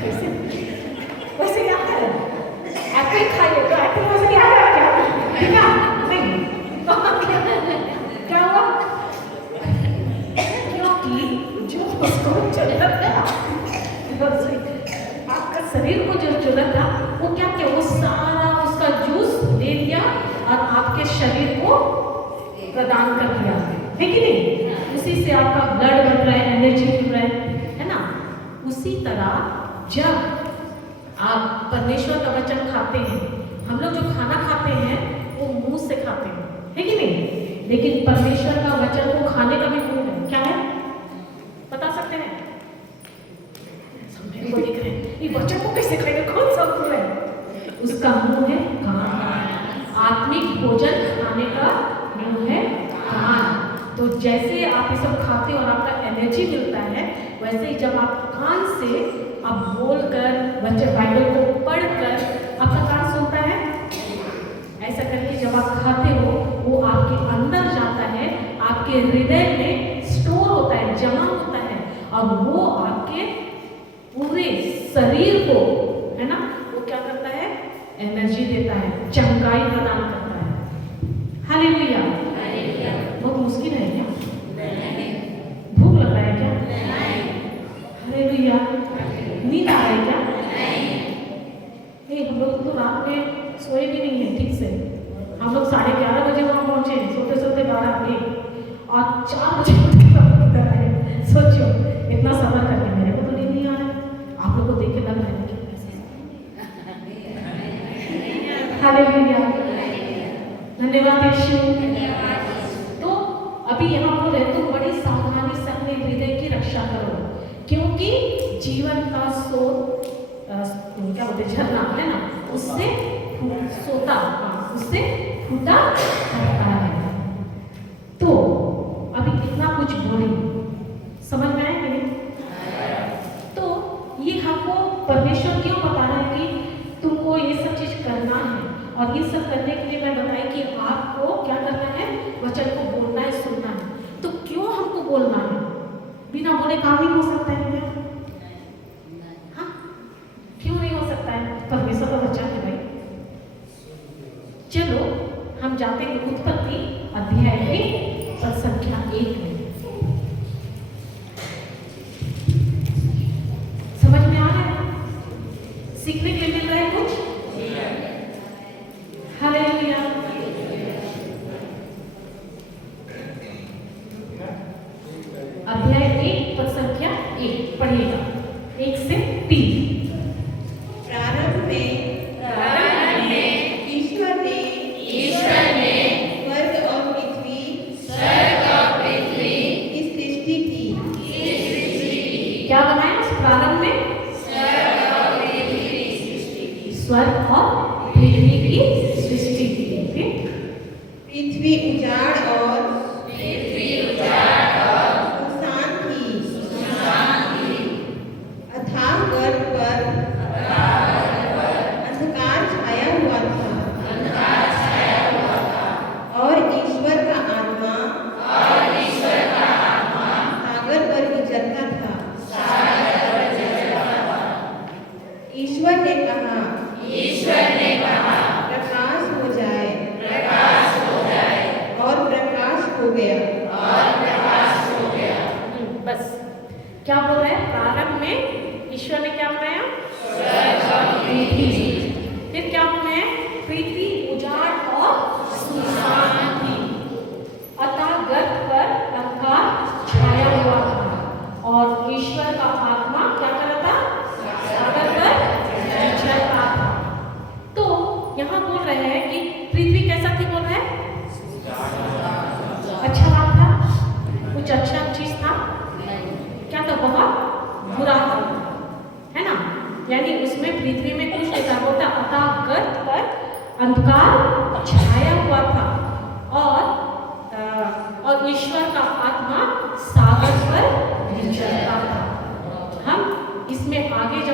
कैसे? वैसे क्या है? एप्पल खाइए तो एप्पल वैसे क्या है क्या? ठीक है? नहीं। क्या हुआ? क्योंकि जो उसको जरूरत था, आपका शरीर को जो जरूरत था वो क्या किया? वो सारा उसका जूस ले लिया और आपके शरीर को प्रदान कर दिया, है कि नहीं? उसी से आपका ब्लड बन रहा है, एनर्जी मिल रहा है ना? उसी तरह जब आप परमेश्वर का वचन खाते हैं, हम लोग जो खाना खाते हैं वो मुंह से खाते हैं, है कि नहीं? लेकिन परमेश्वर का वचन को खाने का भी मुंह है। क्या है बता सकते हैं? सब देख रहे हैं ये वचन को कैसे खाएंगे, कौन सा मुंह है? उसका मुंह है कान। आत्मिक भोजन खाने का मुंह है कान। तो जैसे आप ये सब खाते हो और आपका एनर्जी मिलता है, वैसे ही जब आप कान से आप बोलकर वचन बाइबल को पढ़कर आपका कान सुनता है, ऐसा करके जब आप खाते हो वो आपके अंदर जाता है, आपके हृदय में स्टोर होता है, जमा होता है, और वो आपके पूरे शरीर को, है ना, वो क्या करता है? एनर्जी देता है, चंगाई प्रदान करता है। हालेलुया। बहुत मुश्किल है क्या? भूख लग रहा है क्या? हालेलुया। नींद आ रहा है क्या? नहीं, हम लोग तो रात में सोए भी नहीं है ठीक से। हम लोग 11:30 बजे वहाँ पहुँचे, सोते सोते 12 बजे और 4 बजे इधर आए। सोचो इतना सफर करके मेरे को तो नींद नहीं आ रहा है, आप लोग को देख के लग रहा है कि हालेलुया। धन्यवाद यीशु। तो अभी यहाँ पर है तो बड़ी सावधानी से अपने हृदय की रक्षा करो, क्योंकि जीवन का स्रोत क्या बोलते हैं, झरना है ना, उससे सोता, उससे फूटा करता है। तो अभी कितना कुछ बोली, समझ में आया कि नहीं? तो ये हमको परमेश्वर क्यों बता रहे हैं कि तुमको ये सब चीज करना है, और ये सब करने के लिए मैं बताई कि आपको क्या करना है? वचन को बोलना है, सुनना है। तो क्यों हमको बोलना है? बिना बोले काम नहीं हो सकता है क्या? हाँ, क्यों नहीं हो सकता है? परमेश्वर का वचन है भाई। चलो हम जाते हैं उत्पत्ति अध्याय में पद संख्या 1 में। समझ में आ रहा है? सीखने के लिए मिल रहा है कुछ? हालेलुया। अध्याय 1 पद संख्या 1 पढ़िएगा, 1 से 3। प्रारंभ में ईश्वर ने स्वर्ग और पृथ्वी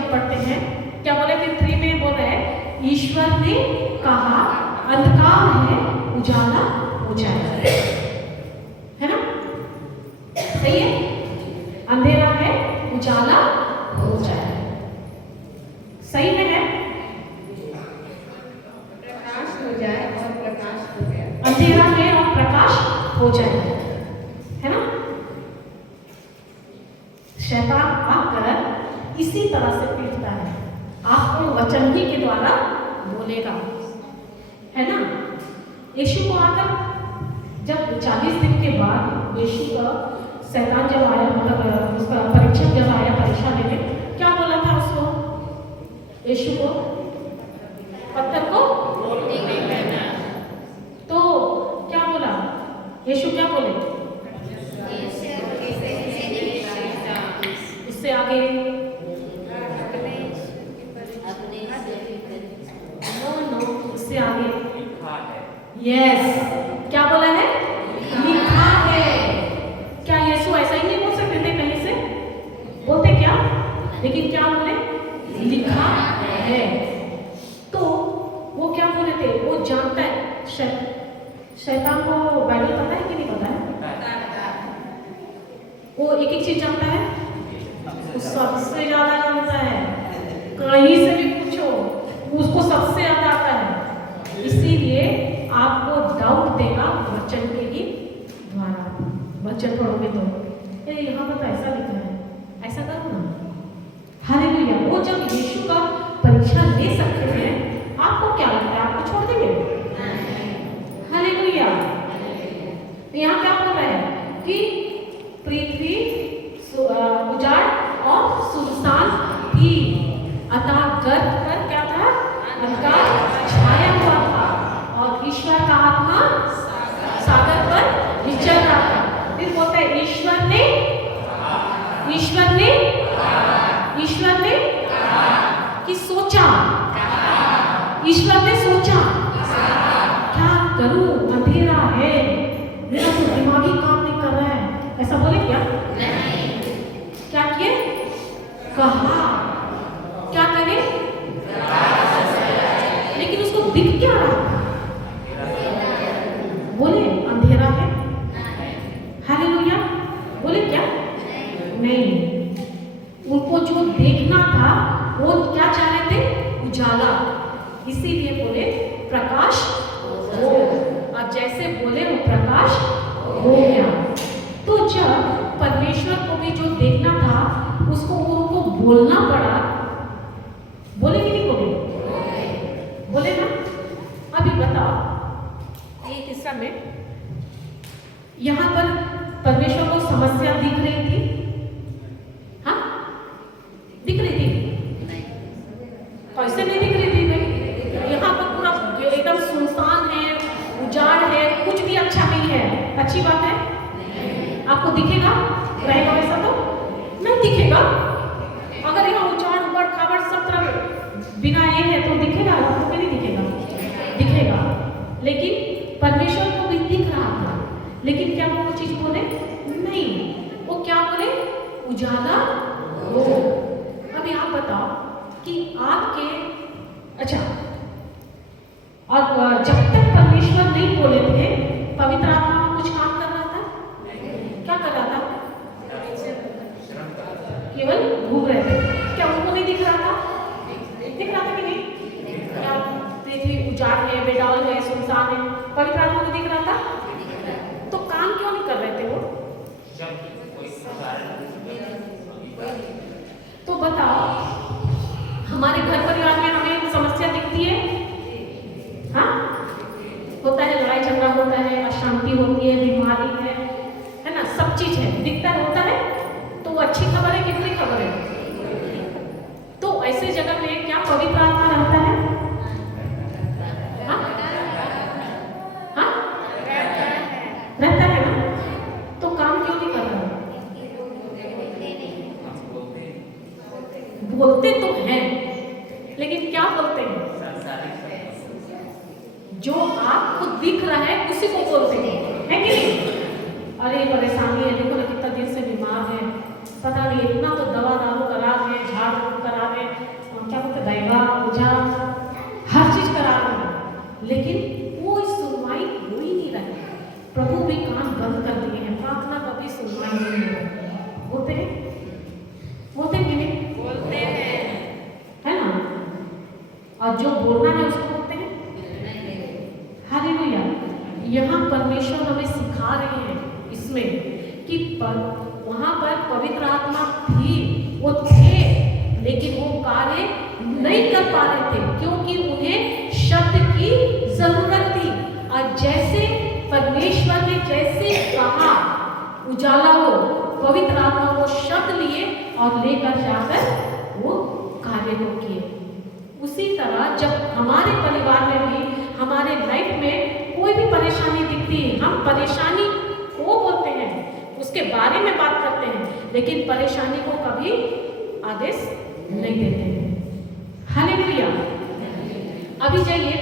हम पढ़ते हैं, क्या बोले फिर 3 में बोल रहे हैं, ईश्वर ने कहा अंधकार है उजाला हो जाए, है ना? सही है, अंधेरा है उजाला हो जाए, सही में है, प्रकाश हो जाए और प्रकाश हो गया। अंधेरा है और प्रकाश हो जाए, है ना? शैतान आकर इसी तरह से पीटता है, आपको वचन ही के द्वारा बोलेगा, है ना? यीशु को आकर जब 40 दिन के बाद यीशु का शैतान जब आया, मतलब उसका परीक्षक जब आया परीक्षा लेने, क्या बोला था उसको, यीशु को पत्थर को, तो क्या बोला यीशु, क्या बोले उससे आगे, नो उससे आगे, यस, क्या बोला है, लिखा है। क्या यीशु ऐसा ही नहीं बोल सकते थे, कहीं से बोलते क्या, लेकिन क्या बोले, लिखा है। तो वो क्या बोले थे, वो जानता है, शैतान को बाइबल पता है कि नहीं पता है, वो एक एक चीज जानता है, वो सबसे ज्यादा जानता है, कहीं से भी पूछो उसको सबसे ज्यादा आता है, इसीलिए आपको डाउट देगा वचन के ही द्वारा। वचन पढ़ोगे तो यहाँ पर तो ऐसा लिखा है, ऐसा करो ना, हालेलुया। वो जब यीशु का परीक्षा ले सकते हैं, आपको क्या लगता है, आपको छोड़ देंगे, हालेलुया। यहाँ क्या बोल रहा है कि पृथ्वी उजाड़ और सुनसान थी, अतः गर्त पर क्या था, अंधकार छाया हुआ था और ईश्वर का आत्मा सागर पर विचर रहा था। फिर बोलता है ईश्वर ने कि सोचा, ईश्वर ने सोचा क्या करूं, अंधेरा है, मेरा तो दिमागी काम नहीं कर रहा है, ऐसा बोले क्या, क्या किए, कहा, क्या करे, लेकिन उसको दिख क्या रहा, बोले अंधेरा है, हालेलुया, बोले क्या, नहीं, उनको जो देखना था वो क्या चाह रहे थे, उजाला, इसीलिए बोले प्रकाश हो, और जैसे बोले वो प्रकाश हो गया। तो जब परमेश्वर को भी जो देखना था उसको उनको बोलना पड़ा, बोले कि नहीं बोले, बोले ना। अभी बताओ एक हिस्सा में यहाँ पर परमेश्वर को समस्या दिख रही थी, हाँ दिख रही थी, कैसे नहीं दिख रही थी भाई, यहाँ पर पूरा एकदम सुनसान है, उजाड़ है, कुछ भी अच्छा नहीं है, अच्छी बात है, आपको दिखेगा, रहेगा वैसा तो नहीं दिखेगा, अगर यहाँ उजाड़ उबड़ खाबड़ सब तरफ बिना ये है तो दिखेगा, आपको नहीं दिखेगा, दिखेगा, लेकिन परमेश्वर को भी दिख रहा था, लेकिन क्या वो चीज बोले नहीं, वो क्या बोले, उजाला हो। अभी आप बताओ कि आपके, अच्छा, और जब तक परमेश्वर नहीं बोले थे, पवित्र आत्मा में कुछ काम कर रहा था, क्या कर रहा था, केवल घूम रहे थे, क्या उनको नहीं दिख रहा था, दिख रहा था कि नहीं, क्या पृथ्वी उजाड़ है, बेडौल है, सुनसान है, पवित्र आत्मा को दिख रहा था, तो काम क्यों नहीं कर रहे थे वो, तो बताओ, हमारे घर परिवार में हमें समस्या दिखती है, हाँ होता है, लड़ाई झगड़ा होता है, अशांति होती है, बीमारी है ना, सब चीज है, दिखता होता है, तो वो अच्छी खबर है कि बुरी खबर है, तो ऐसे जगह में क्या पवित्र आत्मा रहता है, हाँ हाँ रहता है ना, तो काम क्यों नहीं कर रहा, बोलते तो हैं, लेकिन क्या बोलते हैं, जो आपको दिख रहा है उसी को बोलते हैं कि नहीं, अरे परेशानी है, देखो ना कितना दिन से बीमार है, पता नहीं इतना तो दवा दारू करा है, झाड़ फूक करा है, जो बोलना है उसको बोलते हैं हालेलुया। यहाँ परमेश्वर हमें सिखा रहे हैं इसमें कि वहाँ पर पवित्र आत्मा थी, वो थे, लेकिन वो कार्य नहीं कर पा रहे थे क्योंकि उन्हें शब्द की जरूरत थी। और जैसे परमेश्वर ने जैसे कहा उजाला हो, पवित्र आत्मा को शब्द लिए और लेकर जाकर वो कार्य को किए। उसी तरह जब हमारे परिवार में भी, हमारे लाइफ में कोई भी परेशानी दिखती है, हम परेशानी को बोलते हैं, उसके बारे में बात करते हैं, लेकिन परेशानी को कभी आदेश नहीं देते हैं। हालेलुया। अभी जाइए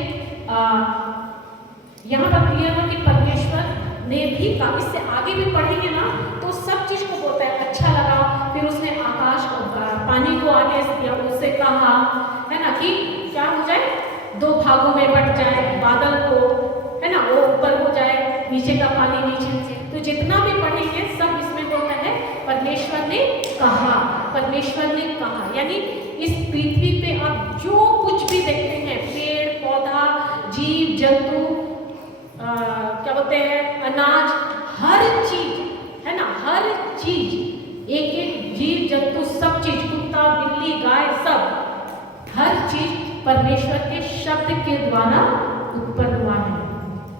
यहाँ पर क्लियर हो कि परमेश्वर ने भी कहा, इससे आगे भी पढ़ेंगे ना तो सब चीज को बोलता है अच्छा लगा। फिर उसने आकाश को, पानी को आदेश दिया, उससे कहा है ना कि क्या हो जाए, 2 भागों में बट जाए, बादल को है ना वो ऊपर हो जाए, नीचे का पानी नीचे। तो जितना भी पढ़ेंगे सब इसमें बोलता है परमेश्वर ने कहा, परमेश्वर ने कहा। यानी इस पृथ्वी पे आप जो कुछ भी देखते हैं, पेड़ पौधा, जीव जंतु, क्या बोलते हैं, अनाज, हर चीज है ना, हर चीज, एक एक जीव जंतु, सब चीज, कुत्ता बिल्ली गाय, सब हर चीज परमेश्वर के शब्द के द्वारा उत्पन्न हुआ है।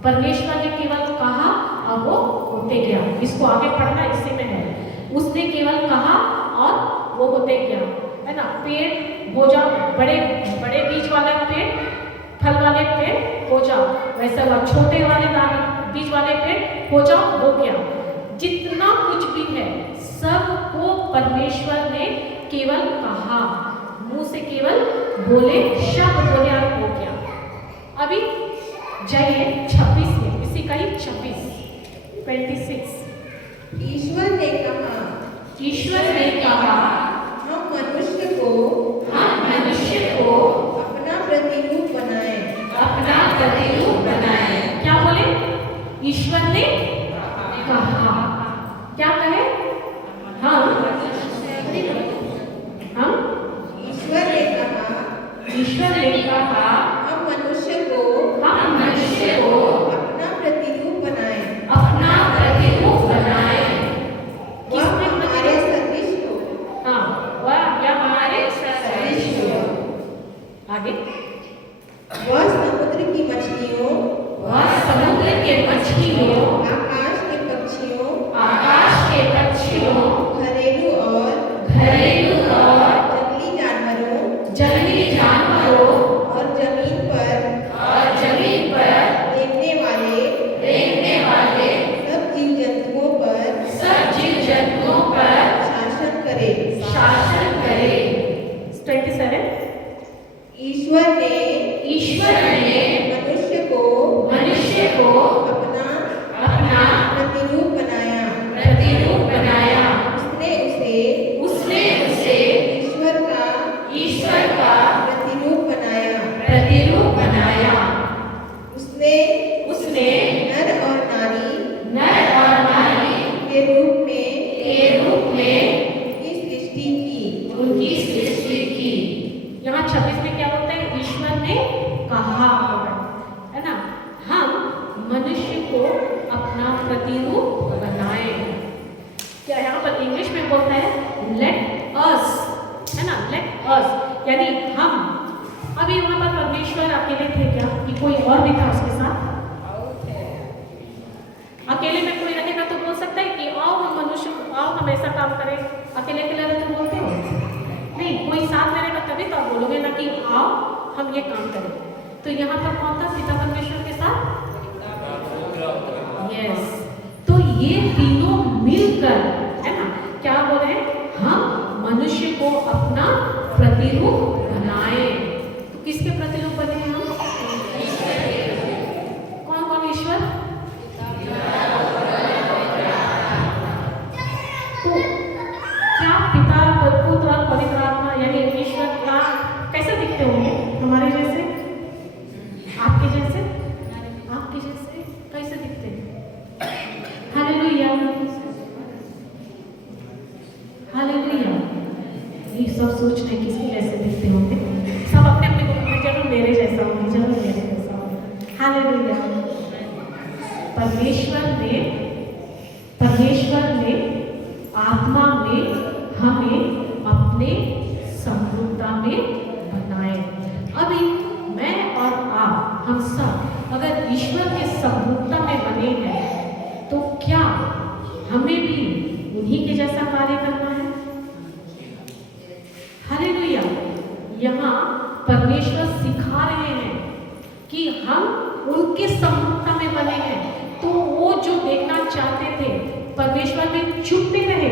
परमेश्वर ने केवल कहा और वो होते गया। इसको आगे पढ़ना इसी में है। उसने केवल कहा और वो होते गया, है ना। पेड़ हो जाओ, बड़े बड़े बीज वाला पेड़, फल वाले पेड़ हो जाओ, वैसा हुआ। छोटे वाले बीज वाले पेड़ हो जाओ, हो गया। जितना कुछ भी है सबको परमेश्वर ने केवल कहा, मुंह से केवल बोले, शब्द बोले और हो गया। अभी जाइए 26 में, इसी का ही 26। ईश्वर ने कहा, ईश्वर ने कहा हम मनुष्य को अपना प्रतिरूप बनाएं। अपना प्रतिरूप बनाएं। क्या बोले? ईश्वर ने कहा, क्या कहे? हम ईश्वर ने कहा हम मनुष्य को अपना प्रतिरूप बनाएं। अपना प्रतिरूप बनाएं। वह हमारे सदृश हो। हाँ, वह क्या हमारे सदृश हो। आगे, वह समुद्र की मछलियों, आकाश के पक्षियों, घरेलू और जंगली जानवरों और जमीन पर रेंगने वाले सब जीव जंतुओं पर शासन करे। 27। ईश्वर ने मनुष्य को अपना प्रतिरूप बनाया। उसने उसे ईश्वर का प्रतिरूप बनाया। उसने नर और नारी के रूप में उनकी सृष्टि की। यहाँ 26 में क्या होता है? ईश्वर ने कहा, है ना, हम मनुष्य को अपना प्रतिरूप बनाए। क्या यहाँ पर इंग्लिश में बोलता है लेट अस, है ना, लेट अस, यानी हम। अभी वहां पर परमेश्वर अकेले थे क्या, कि कोई और भी था उसके साथ? अकेले में कोई रहेगा तो बोल सकता है कि आओ हम मनुष्य, आओ हम ऐसा काम करें। अकेले रहे तो बोलते हो नहीं, कोई साथ में रहेगा तभी तो आप बोलोगे ना कि आओ हम ये काम करें। तो यहाँ पर कौन था? पिता परमेश्वर के साथ, यस। तो ये तीनों मिलकर, है ना, क्या बोल रहे हैं? हम मनुष्य को अपना प्रतिरूप बनाए। तो किसके प्रतिरूप बने हैं हम? कौन ईश्वर? तो क्या पिता, पुत्र और पवित्र आत्मा यानी ईश्वर का कैसे दिखते होंगे? हमारे जैसे, आपके जैसे कैसे दिखते हैं? Hallelujah, hallelujah. ये सब सोच रहे किसके जैसे दिखते होंगे? सब अपने अपने को जरूर मेरे हमें भी उन्हीं के जैसा कार्य करना है। हालेलुया। यहाँ परमेश्वर सिखा रहे हैं कि हम उनके सम्मुखता में बने हैं, तो वो जो देखना चाहते थे परमेश्वर में चुप नहीं रहे,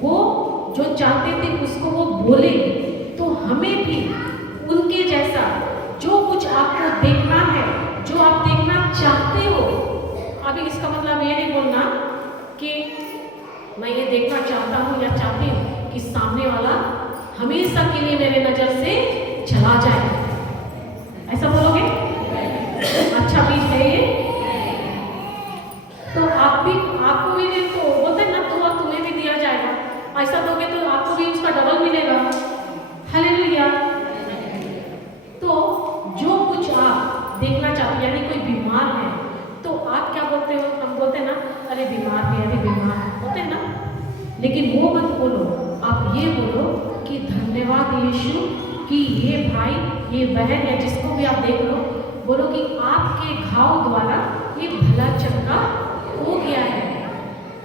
वो जो चाहते थे उसको वो बोले। तो हमें भी उनके जैसा जो कुछ आपको देखना है, जो आप देखना चाहते हो, अभी इसका मतलब ये नहीं बोलना कि मैं ये देखना चाहता हूँ या चाहती हूँ कि सामने वाला हमेशा के लिए मेरे नजर से चला जाए, ऐसा बोलोगे? अच्छा बीज है ये, तो आपको भी नहीं, तो बोलते हैं ना, तो अब तुम्हें भी दिया जाएगा, ऐसा दोगे तो आपको भी उसका डबल मिलेगा। हालेलुया। तो जो कुछ आप देखना चाहते, यानी कोई बीमार है तो आप क्या बोलते हो? हम बोलते हैं ना, अरे बीमार है, अरे बीमार है, बोलते हैं ना। लेकिन वो मत बोलो, आप ये बोलो कि धन्यवाद यीशु कि ये भाई, ये बहन या जिसको भी आप देख लो, बोलो कि आपके घाव द्वारा ये भला चंगा हो गया है।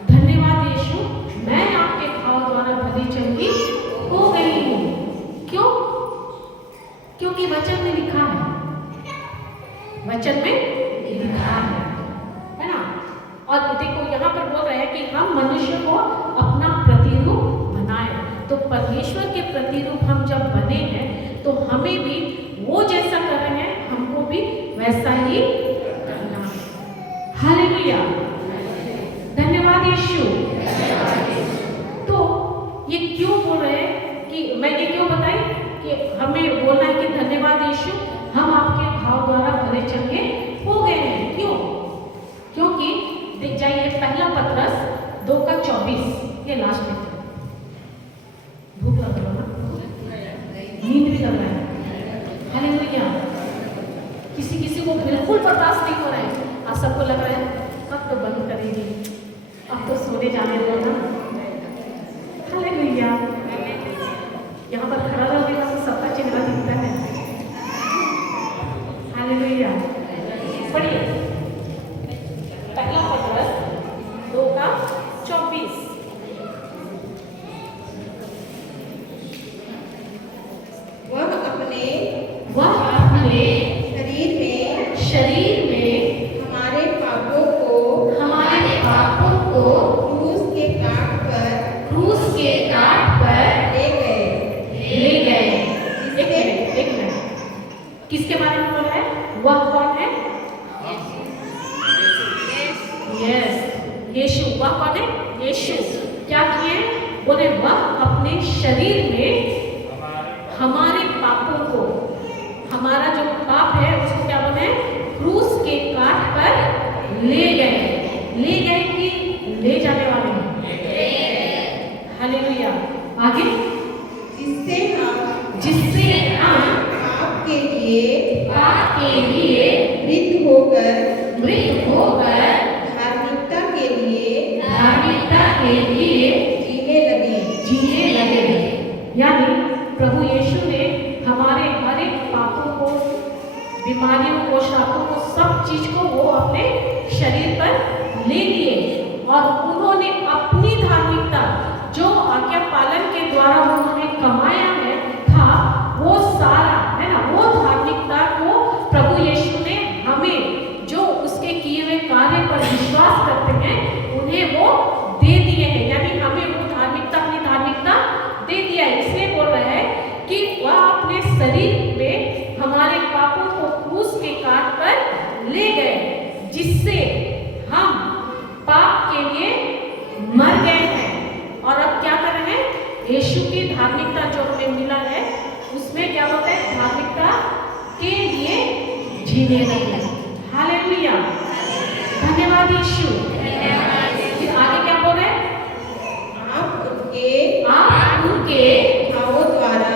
धन्यवाद यीशु, मैं आपके घाव द्वारा भली चंगी हो गई हूँ। क्यों? क्योंकि वचन में लिखा है, वचन में लिखा है ना। और देखो यहाँ पर बोल रहे हैं कि हम मनुष्य को अपना प्रतिरूप बनाए। तो परमेश्वर के प्रतिरूप हम जब बने हैं तो हमें भी वो जैसा कर रहे हैं, हमको भी वैसा ही करना है। हालेलुया। धन्यवाद यीशु। तो ये क्यों बोल रहे हैं कि मैं ये क्यों बताई कि हमें बोलना है कि धन्यवाद यीशु, हम आपके घाव द्वारा भले चंगे हो गए हैं। क्यों? क्योंकि देख जाइए पहला पत्रस 2:24, ये लास्ट में। भूख लग रहा है ना, नींद भी लग रहा है। हालेलुया। किसी को बिल्कुल बर्दाश्त नहीं हो रहा है, आप सबको लग रहा है कब तो बंद करेगी, अब तो सोने जाने दो ना। हालेलुया। यहाँ पर खड़ा रहेगा तो सबका चेहरा दिखता है। हालेलुया। पढ़िए पहला पत्रस 2:24। वह अपने शरीर में हमारे पापों को क्रूस के काट पर ले गए। एक मिनट, किसके बारे में बोल रहा है? वह कौन है? यस, यीशु। वह कौन है? यीशु। क्या किए? बोले वह अपने शरीर में हमारे पापों को, हमारा जो पाप है उसको क्या बोले? क्रूस के काट पर ले गए। ले गए कि ले जाने वाले हैं? हालेलुया। आगे, जिससे हम आपके लिए मृत होकर धार्मिकता के लिए जीने लगे। यानी प्रभु यीशु ने हमारे हर एक पापों को, बीमारियों को, श्रापों को, सब चीज को वो अपने शरीर पर ले लिए और उन्होंने अपनी धार्मिकता जो आज्ञा पालन के द्वारा उन्होंने कमाया है था, वो सारा है ना, वो धार्मिकता को प्रभु यीशु ने हमें जो उसके किए हुए कार्य पर विश्वास करते हैं उन्हें वो दे दिए हैं। यानी हमें वो धार्मिकता, अपनी धार्मिकता दे दिया है। इसलिए बोल रहे हैं कि वह अपने शरीर में हमारे पापों को क्रूस के काट पर ले गए, जिससे हम पाप के लिए मर गए हैं और अब क्या कर रहे हैं? यीशु की धार्मिकता जो हमें मिला है उसमें क्या होता है? धार्मिकता के लिए जीने लगे। हालेलुया। धन्यवाद यीशु। फिर आगे क्या बोल रहे हैं? आप उनके घावों द्वारा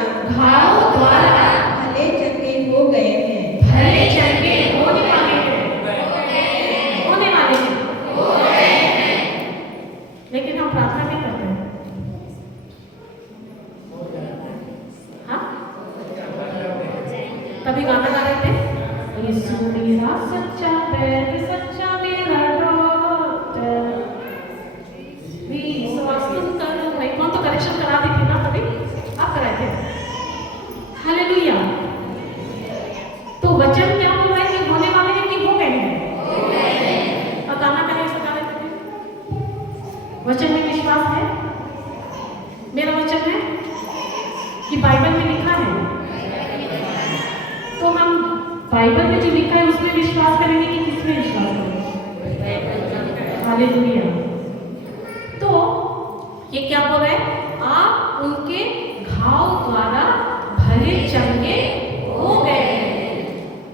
भले चंगे हो गए हैं। भले चंगे होने वाले हैं। लेकिन हम प्रार्थना नहीं करते हैं। हाँ, तभी गाना गा रहे थे, यीशु मेरा सच्चा बैल, सच्चा मेरा डॉक्टर, बाइबल में जो लिखा है उसमें विश्वास करेंगे कि किसमें विश्वास करेंगे? हालेलुया। तो ये क्या बोल रहा है? आप उनके घाव द्वारा भले चंगे हो गए हैं।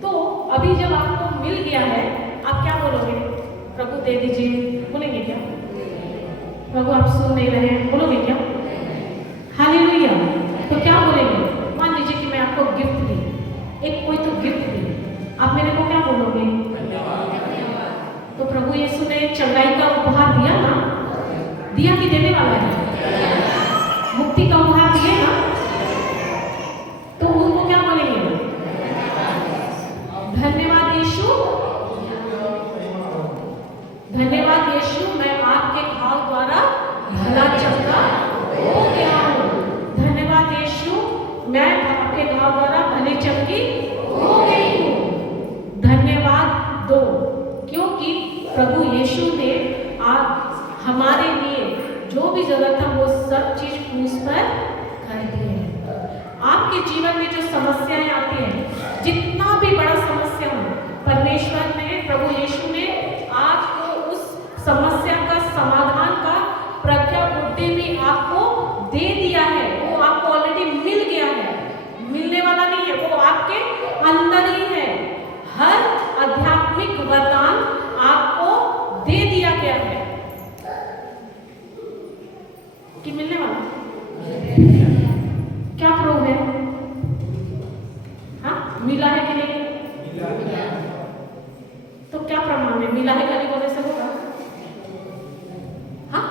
तो अभी जब आपको मिल गया है, आप क्या बोलोगे? प्रभु दे दीजिए, बोलेंगे क्या? प्रभु आप सुन नहीं रहे हैं, बोलोगे क्या? हालेलुया। तो क्या बोलेंगे? मान लीजिए कि मैं आपको गिफ्ट दी, एक कोई तो गिफ्ट दी, आप मेरे को क्या बोलोगे? तो प्रभु यीशु ने चंगाई का उपहार दिया ना? दिया कि देने वाला है? मुक्ति का उपहार दिए ना? तो उनको क्या बोलेंगे? धन्यवाद यीशु, धन्यवाद यीशु, मैं आपके घाव द्वारा भला चंगा हो गया हूँ। धन्यवाद यीशु, मैं आपके घाव द्वारा भले चंगी हो गई हूँ। धन्यवाद दो, क्योंकि प्रभु यीशु ने आप हमारे लिए जो भी जरूरत था वो सब चीज क्रूस पर कर दी है। आपके जीवन में जो समस्याएं आती हैं, जितना भी बड़ा समस्या हो, परमेश्वर ने, प्रभु यीशु ने आपको उस समस्या का समाधान का प्रज्ञा बुद्धि भी आपको दे दिया है। वो आपको ऑलरेडी मिल गया है, मिलने वाला नहीं है, वो आपके अंदर ही है। हर आध्यात्मिक वरदान आपको दे दिया गया है कि मिलने वाला। क्या प्रूव है? हाँ, मिला है कि नहीं? तो क्या प्रमाण है? मिला है खाली बोलने से होगा? हाँ,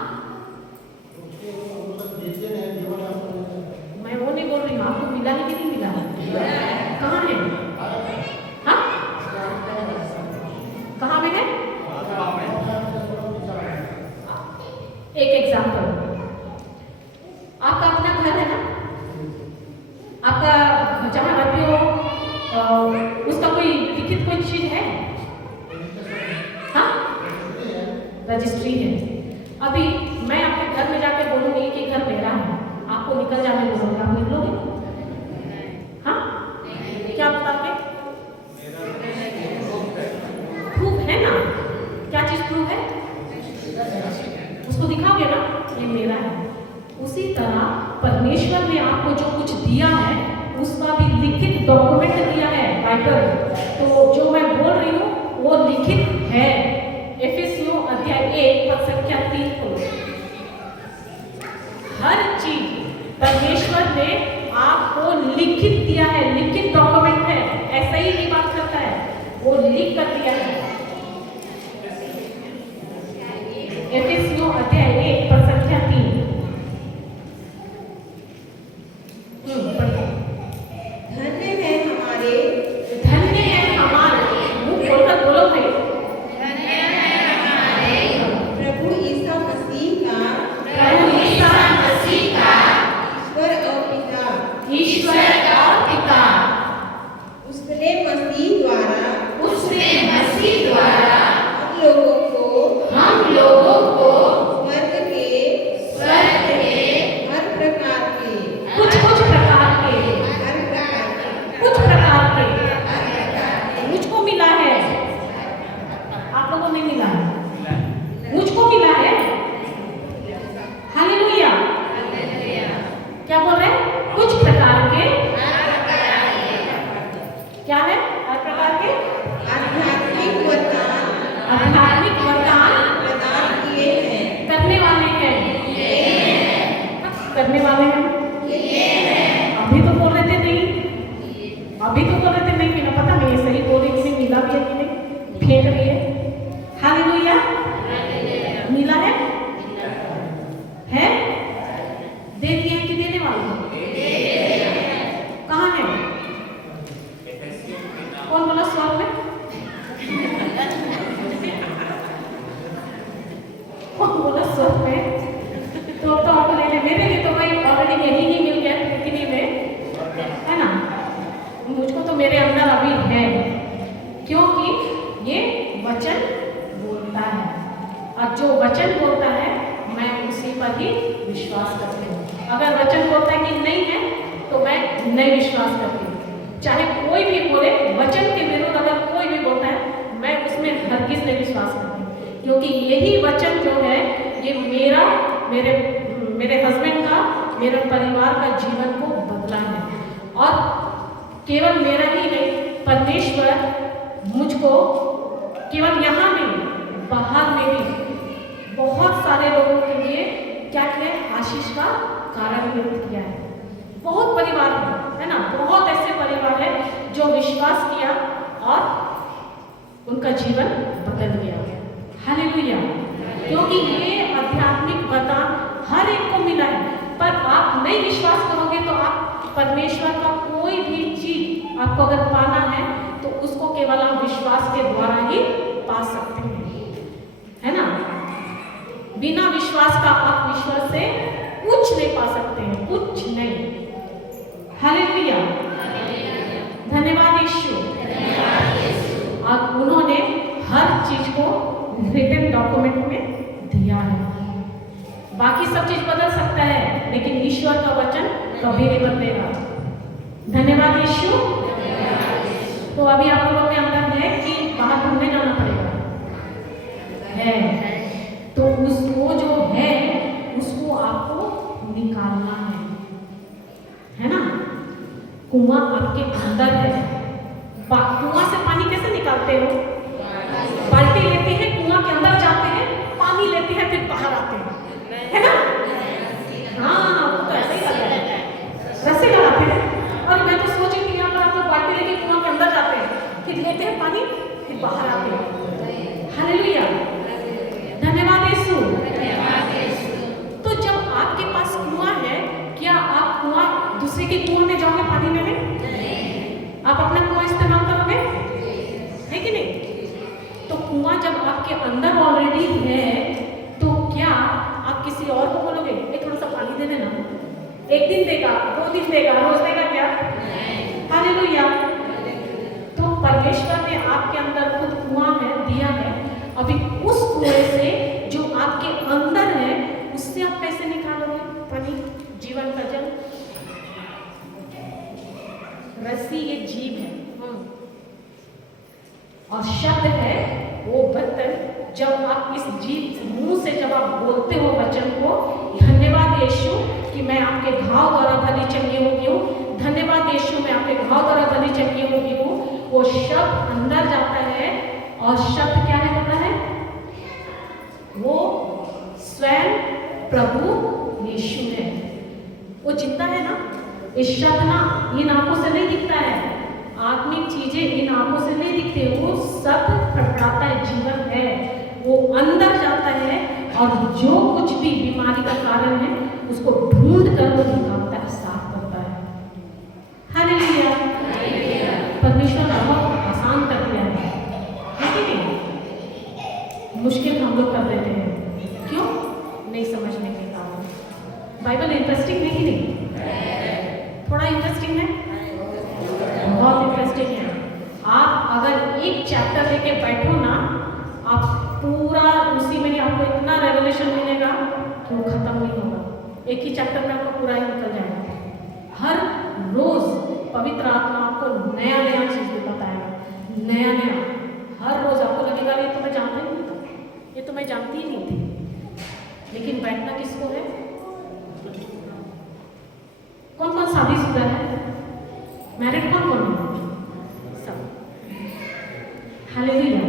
मैं वो नहीं बोल रही हूँ, आपको मिला है कि नहीं मिला है? कहाँ है? हाँ, कहाँ में है? एक एग्जाम्पल, आपका अपना घर है ना? आपका जहाँ रहते हो उसका कोई लिखित कोई चीज है? हाँ, रजिस्ट्री है। अभी मैं आपके घर में जाकर बोलूंगी कि घर मेरा है, आपको निकल जाने बोलूंगा, आप निकलोगे? हाँ, क्या बताओगे? प्रूफ है ना? क्या चीज प्रूफ है? उसको दिखाओगे ना, ये मेरा है। उसी तरह परमेश्वर ने आपको जो कुछ दिया है उसका भी लिखित डॉक्यूमेंट दिया है, बाइबल। तो जो मैं बोल रही हूँ वो लिखित है। एफिसियों अध्याय 1 पद संख्या 3 को हर चीज परमेश्वर ने आपको लिखित दिया है, लिखित डॉक्यूमेंट है। ऐसा ही नहीं बात करता है, वो लिख कर दिया है। एफिसियों अध्याय 1 पद संख्या 3। धन्य है हमारे, धन्य है हमारे, मुंह खोलकर बोलो भाई, प्रभु ईसा मसीह का, प्रभु ईसा मसीह का ईश्वर और पिता, उसने मसीह द्वारा हम लोगों को स्वर्ग के हर प्रकार के कुछ प्रकार के मुझको मिला है, आप लोगों को नहीं मिला है, मुझको मिला है। हालेलुया। क्या बोल रहे हैं? कुछ प्रकार के, क्या है? हर प्रकार के आध्यात्मिक वरदान प्रदान किए हैं, करने वाले हैं, करने वाले हैं। अभी तो बोल रहे थे नहीं, अभी तो बोल रहे थे नहीं मिला, पता नहीं सही बोल रही कि मिला भी है कि नहीं, फेंक रही है। हालेलुया। मिला है? दे दिए कि देने वाले? कहाँ है? कौन बोला स्वर्ग में? कौन बोला स्वर्ग में? तो आपको ले ले, मेरे लिए तो भाई ऑलरेडी यही नहीं मिल गया पृथ्वी में, है ना? मुझको तो मेरे अंदर अभी है, क्योंकि ये वचन बोलता है, और जो वचन बोलता है मैं उसी पर ही विश्वास करती हूँ। अगर वचन बोलता है कि नहीं है तो मैं नहीं विश्वास करती हूँ। चाहे कोई भी बोले, वचन के विरुद्ध अगर कोई भी बोलता है, मैं उसमें हरगिज़ नहीं विश्वास करती, क्योंकि यही वचन जो है ये मेरे हस्बैंड का, मेरे परिवार का जीवन को बदला है। और केवल मेरा ही नहीं, परमेश्वर मुझको केवल यहाँ नहीं, बाहर में भी बहुत सारे लोगों के लिए क्या किया, आशीष का कारण नियुक्त किया है। बहुत परिवार है ना, बहुत ऐसे परिवार है जो विश्वास किया और उनका जीवन बदल गया। हालेलुया। क्योंकि ये आध्यात्मिक वरदान हर एक को मिला है, पर आप नहीं विश्वास करोगे तो आप परमेश्वर का कोई भी चीज आपको अगर पाना है तो उसको केवल आप विश्वास के द्वारा ही पा सकते हैं, है ना। बिना विश्वास का आप ईश्वर से कुछ नहीं पा सकते हैं, कुछ नहीं। हालेलुया, धन्यवाद यीशु। और उन्होंने हर चीज को रिटन डॉक्यूमेंट में दिया है। बाकी सब चीज बदल सकता है, लेकिन ईश्वर का वचन कभी नहीं बदलेगा। धन्यवाद यीशु। तो अभी आप लोगों के अंदर है कि बाहर घूमने जाना पड़ेगा, है तो उसको जो है उसको आपको निकालना है ना। कुआं आपके अंदर है। कुआं से पानी कैसे निकालते हो? बाल्टी लेते हैं, कुआं के अंदर जाते हैं, पानी लेते हैं, फिर बाहर आते हैं, है ना। हाँ, वो तो ऐसे ही करते हैं, रस्सी लगाते हैं। और मैं तो सोच रही थी यहाँ पर आप लोग बाल्टी लेके कुआं के अंदर जाते हैं, फिर लेते हैं पानी, फिर बाहर आते हैं। हालेलुया, धन्यवाद यीशु। तो जब आपके पास कुआं है, क्या आप कुआं दूसरे के कुआं में जाओगे पानी लेने? आप अपना कुआं इस्तेमाल करोगे, है कि नहीं? तो कुआं जब आपके अंदर ऑलरेडी है तो क्या आप किसी और को बोलोगे एक थोड़ा सा पानी दे देना? एक दिन देगा, 2 दिन देगा, रोज देगा क्या? हालेलुया। तो परमेश्वर ने आपके अंदर खुद कुआं है दिया है। अभी उस कुएं से जो आपके अंदर है उससे आप कैसे निकालोगे पानी, जीवन का जल? रस्सी ये जीव है और शब्द है वो बर्तन। जब आप इस जीव मुंह से जब आप बोलते हो वचन को, धन्यवाद यीशु कि मैं आपके घाव द्वारा भली चंगी हो गई हूँ, धन्यवाद यीशु मैं आपके घाव द्वारा भली चंगी हो गई हूँ, वो शब्द अंदर जाता है। और शब्द क्या है पता है? वो स्वयं प्रभु यीशु है। वो जिंदा है ना। इस शब्द ना इन आंखों से नहीं दिखता है, आत्मिक चीजें इन आंखों से नहीं दिखते, वो सब फड़फड़ाता है, जीवन है, वो अंदर जाता है और जो कुछ भी बीमारी का कारण है उसको ढूंढ कर वो निकालता है, साफ करता है। हालेलुया। परमेश्वर ने बहुत आसान कर दिया है कि नहीं? मुश्किल हम लोग कर देते हैं, क्यों? नहीं समझने के कारण। बाइबल इंटरेस्टिंग है कि नहीं? थोड़ा इंटरेस्टिंग है, बहुत इंटरेस्टिंग है। आप अगर एक चैप्टर लेके बैठो ना, आप पूरा उसी में ही आपको इतना रेवलेशन मिलेगा कि वो खत्म नहीं होगा। एक ही चैप्टर में आपको पूरा ही निकल जाएगा। हर रोज पवित्र आत्मा आपको नया नया चीज भी बताएगा, नया नया। हर रोज आपको लगेगा ये तो मैं जानता ही नहीं था, ये तो मैं जानती ही नहीं थी। लेकिन बैठना किसको है? कौन कौन शादीशुदा है? मैरिड कौन कौन है? सब। हालेलुया।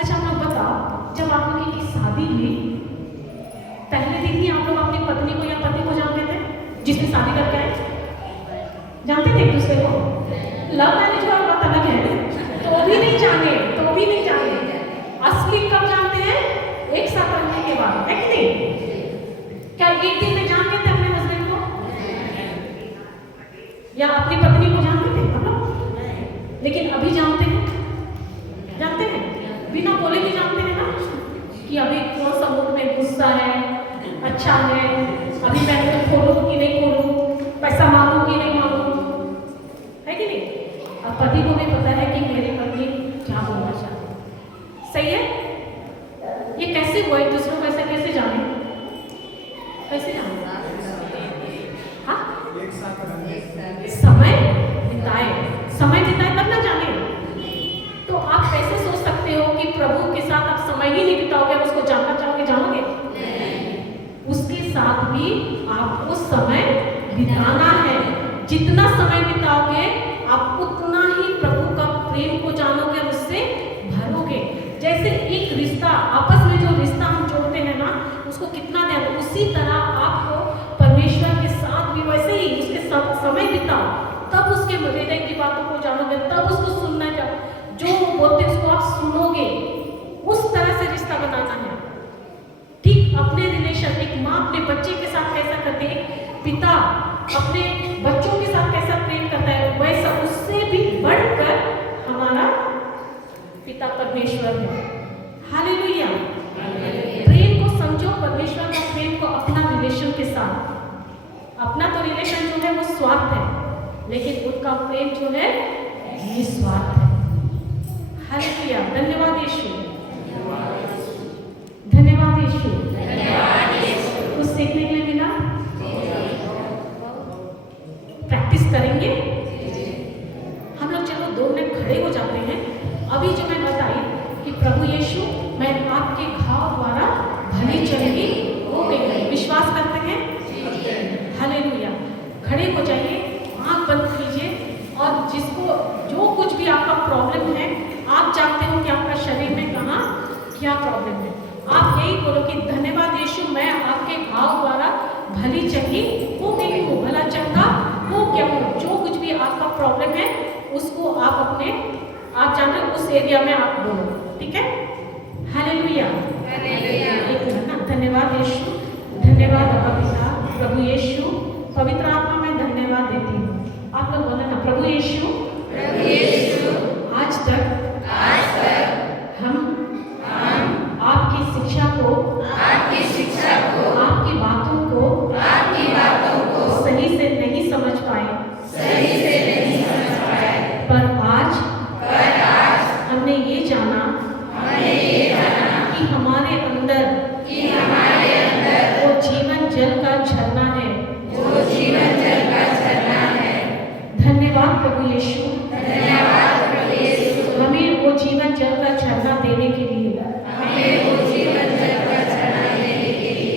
अच्छा आप लोग बताओ, जब आप लोगों की शादी हुई, पहले दिन ही आप लोग अपनी पत्नी को या पति को जानते थे जिसने शादी करके आए? जानते थे एक दूसरे को? लव मैरिज और बात अलग है, तो भी नहीं जाने, तो भी नहीं जाने। असली कब जानते हैं? एक साथ रहने के बाद, है कि नहीं? क्या एक दिन में जानते थे अपने हस्बैंड को या अपनी पत्नी को जानते थे हम लोग? लेकिन अभी जानते हैं, जानते हैं, बिना बोले भी जानते हैं ना कि अभी कौन सा मूड में गुस्सा है, अच्छा है, अभी मैं तो खोलूँ कि नहीं खोलूँ, पैसा मांगूँ कि नहीं मांगूँ, है कि नहीं? और पति को भी पता है कि मेरी पत्नी क्या बोलना चाहती है। सही है? ये कैसे हुआ? एक दूसरे को ऐसे कैसे जाने? कैसे जाने? हाँ, एक साथ समय बिताए, समय बिताए तब ना जाने। बिताओगे आप उतना ही प्रभु का प्रेम को जानोगे और उससे भरोगे। जैसे एक रिश्ता आपस में जो रिश्ता हम जोड़ते हैं ना, उसको कितना ध्यान, उसी तरह आपको परमेश्वर के साथ भी वैसे ही उसके साथ समय बिताओ, तब उसके हृदय की बातों को जानोगे, तब उसको सुनना जो वो बोलते हैं उसको आप सुनोगे। उस तरह से रिश्ता बनाना है। ठीक अपने रिलेशन, एक माँ अपने बच्चे के साथ कैसा करती है, पिता अपने बच्चों के साथ कैसा प्रेम करता है, वैसा उससे भी बढ़कर हमारा पिता परमेश्वर है। हालेलुया। प्रेम को समझो, परमेश्वर का प्रेम को अपना रिलेशन के साथ। अपना तो रिलेशन जो है वो स्वार्थ है, लेकिन उनका प्रेम जो है निस्वार्थ है। हालेलुया। धन्यवाद यीशु, धन्यवाद यीशु। कुछ सीखने के लिए मिला, प्रैक्टिस करेंगे हम लोग। चलो 2 मिनट खड़े हो जाते हैं। अभी जो मैं बताई कि प्रभु यीशु मैं आपके घाव द्वारा भली चंगी हो गई, विश्वास करते हैं? हालेलुया। खड़े हो जाइए, आंख बंद कीजिए, और जिसको जो कुछ भी आपका प्रॉब्लम है, आप जानते हो कि आपका शरीर में कहाँ क्या प्रॉब्लम है, आप यही बोलो कि धन्यवाद यीशु, मैं आपके घाव द्वारा भली चंगी हो गई हूँ, भला चंगा हो गया हूँ। जो कुछ भी आपका प्रॉब्लम है उसको आप अपने, आप जानते हो उस एरिया में आप बोलो, ठीक है? हालेलुया। एक मिनट ना। धन्यवाद यीशु, धन्यवाद अब्बा पिता, प्रभु यीशु, पवित्र आत्मा में धन्यवाद देती हूँ। आप लोग बोले ना, प्रभु यीशु, आज तक हम आपकी शिक्षा को, आपकी बातों को सही से नहीं समझ पाए, पर आज हमने ये जाना कि हमारे अंदर वो जीवन जल का झरना है। धन्यवाद प्रभु यीशु, हमें वो जीवन जल का झरना देने के लिए।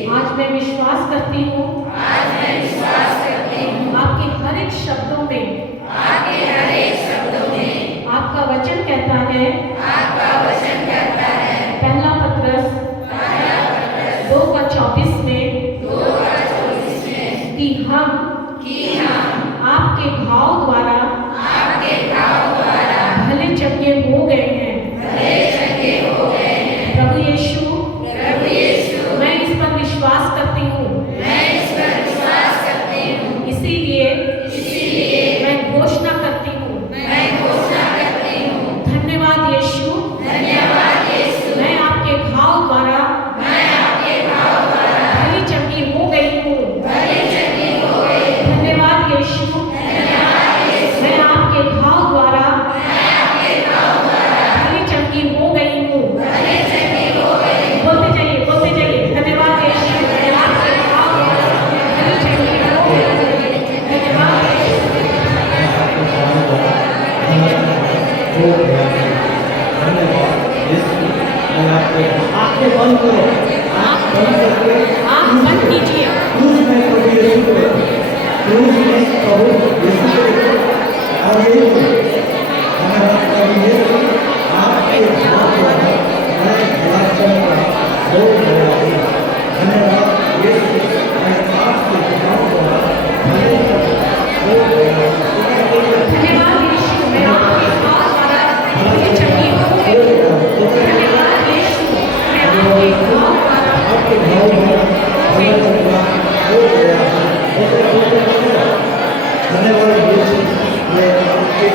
आज मैं विश्वास करती हूँ आपके हर एक शब्दों में, आपका वचन कहता है, पहला पत्रस 2:24 में कि हम आपके घाव द्वारा भले चंगे हो गए हैं। प्रभु यीशु, मैं इस पर विश्वास करती हूँ, इसीलिए मैं घोषणा करती हूँ, धन्यवाद यीशु, मैं आपके घाव द्वारा भली चंगी हो गई हूँ। धन्यवाद यीशु, मैं आपके घाव द्वारा भली चंगी हो गई हूँ। बोलते जाइए, धन्यवाद यीशु, मैं आपके घाव द्वारा भली चंगी हो गई हूँ। धन्यवाद यीशु। आंखें बंद करो, आंख बंद करके आंख बंद कीजिए। क्रूस में प्रभु यीशु को, क्रूस में प्रभु यीशु को, और यही बोलो, हमारा प्रभु यीशु आपके घाव द्वारा मैं भला चंगा हो गया हूँ। धन्यवाद यीशु, मैं आपके घाव द्वारा भले चंगा हो गया हूँ। धन्यवाद यीशु, मैं आपके घाव द्वारा भली चंगी हो गई हूँ। धन्यवाद यीशु, मैं आपके घाव द्वारा आपके घाव द्वारा भला चंगा हो गया हूँ। धन्यवाद यीशु, मैं आपके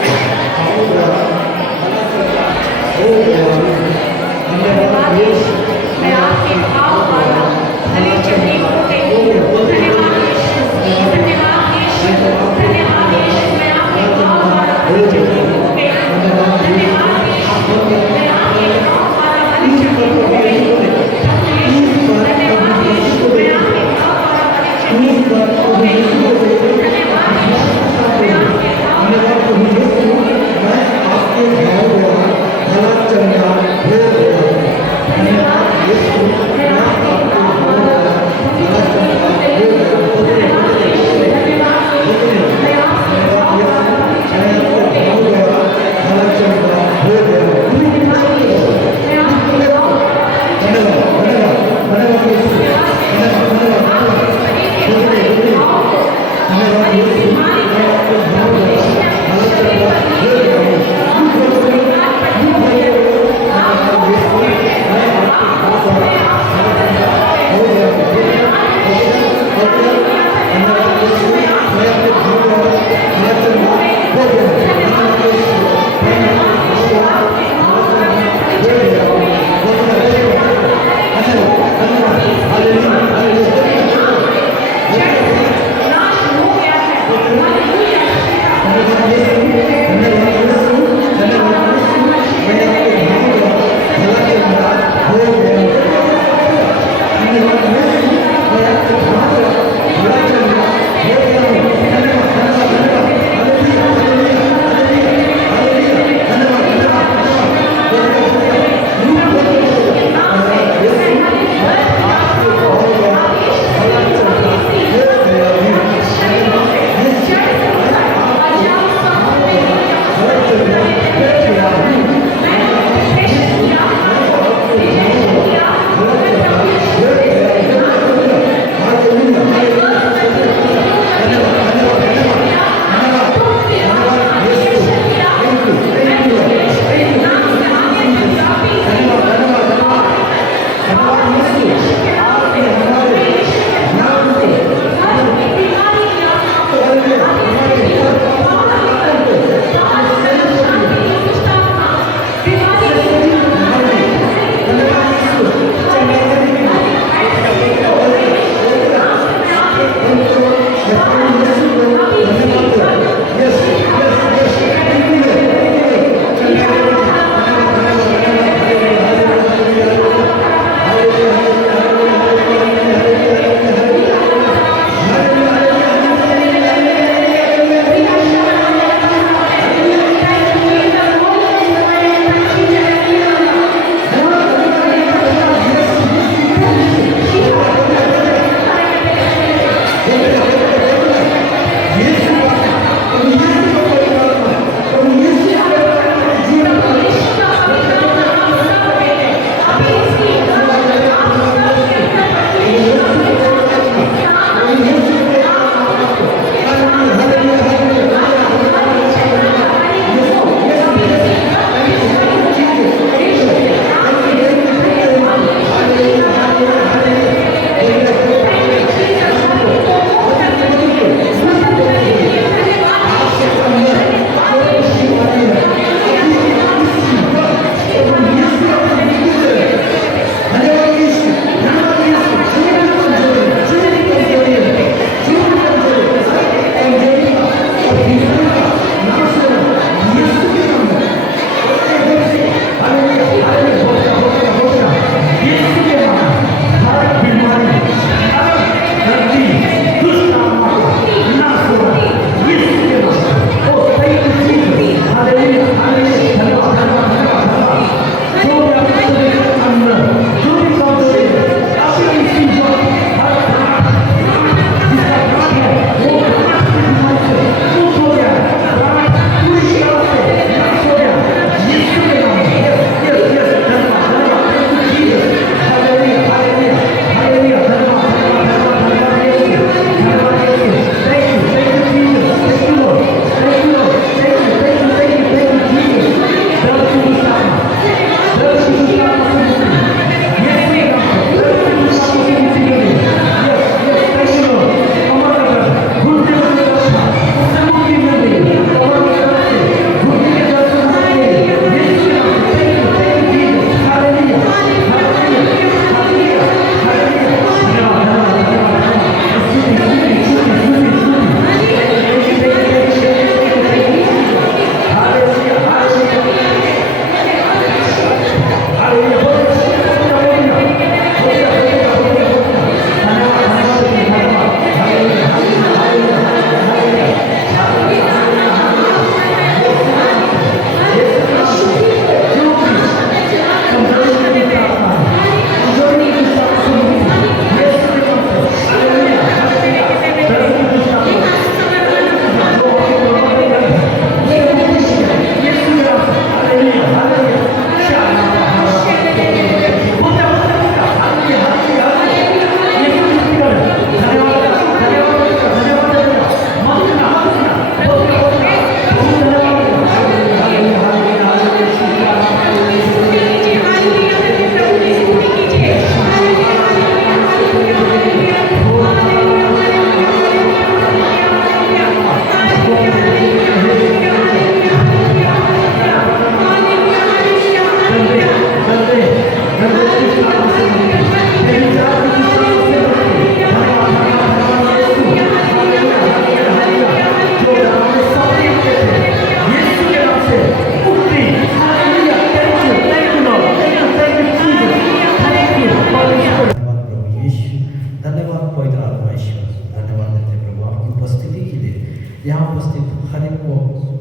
यहाँ उपस्थित हर एक को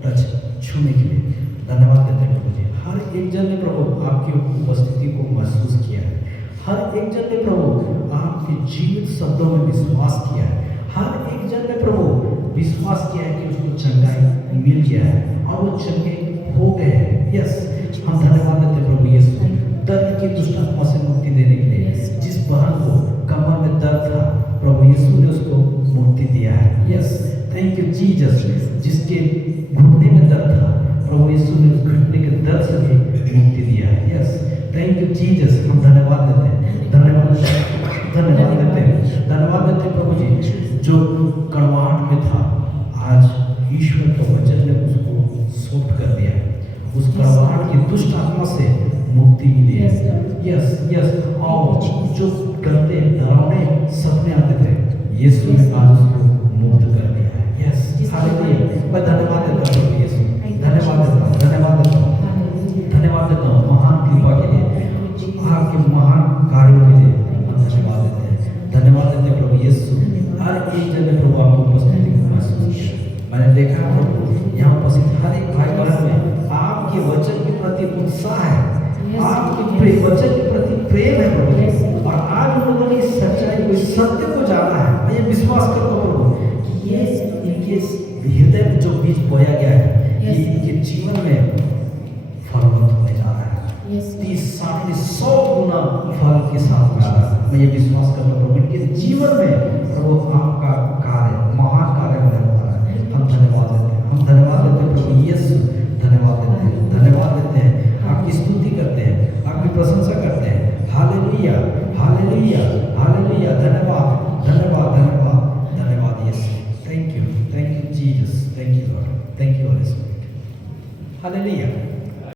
टच छूने के लिए धन्यवाद देते हैं प्रभु जी। हर एक जन ने प्रभु आपकी उपस्थिति को महसूस किया है। हर एक जन ने प्रभु आपके जीवित शब्दों में विश्वास किया है। हर एक जन ने प्रभु विश्वास किया है कि उसको चंगाई मिल गया है और वो चंगे हो गए हैं। यस, हम धन्यवाद देते हैं प्रभु यीशु दर्द की दुष्ट आत्मा से मुक्ति देने के लिए। जिस बहन को कमर में दर्द था प्रभु यीशु ने उसको मुक्ति दिया है। Yes, thank you Jesus. जिसके घुटने में दर्द था प्रभु यीशु ने उस घुटने के दर्द से भी मुक्ति दिया है। Yes, thank you Jesus. हम धन्यवाद देते हैं, धन्यवाद। धन्यवाद देते हैं, धन्यवाद देते हैं प्रभु जी। जो कड़वाहट में था, आज ईश्वर का वचन ने उसको शुद्ध कर दिया है, उस कड़वाहट की दुष्ट आत्मा से मुक्ति मिली है। यस यस, और जो गंदे डरावने सपने आते थे, यीशु ने आज उसको मुक्त कर दिया है। Yes, hallelujah. मैं धन्यवाद देता हूँ प्रभु यीशु, धन्यवाद देता हूँ, धन्यवाद देता हूँ, धन्यवाद देता हूँ महान कृपा के लिए, आपके महान कार्यों के लिए हम धन्यवाद देते हैं, धन्यवाद देते हैं प्रभु यीशु। हर एक जन ने प्रभु आपकी उपस्थिति को महसूस किया। मैंने देखा प्रभु यहाँ उपस्थित हर एक भाई बहन में आपके वचन के प्रति उत्साह है, आपके वचन के प्रति प्रेम है प्रभु, और आज उन लोगों ने इस सच्चाई को, इस सत्य को जाना है। मैं ये विश्वास करता हूँ प्रभु कि ये इनके हृदय में जो बीज बोया गया है, ये इनके जीवन में फलवंत होने जा रहा है। 30, 60, 100 गुना फल के साथ में आ रहा है। मैं ये विश्वास करता हूँ प्रभु, इनके जीवन में प्रभु आपका कार्य, महान कार्य होने वाला है। हम धन्यवाद देते हैं, हम धन्यवाद देते हैं प्रभु यीशु, धन्यवाद देते हैं, धन्यवाद देते हैं, आपकी स्तुति करते हैं, आपकी प्रशंसा करते हैं। Hallelujah, hallelujah, hallelujah. धन्यवाद, धन्यवाद, धन्यवाद, धन्यवाद Yeshu. Thank you Jesus, thank you Lord, thank you Holy Spirit. Hallelujah.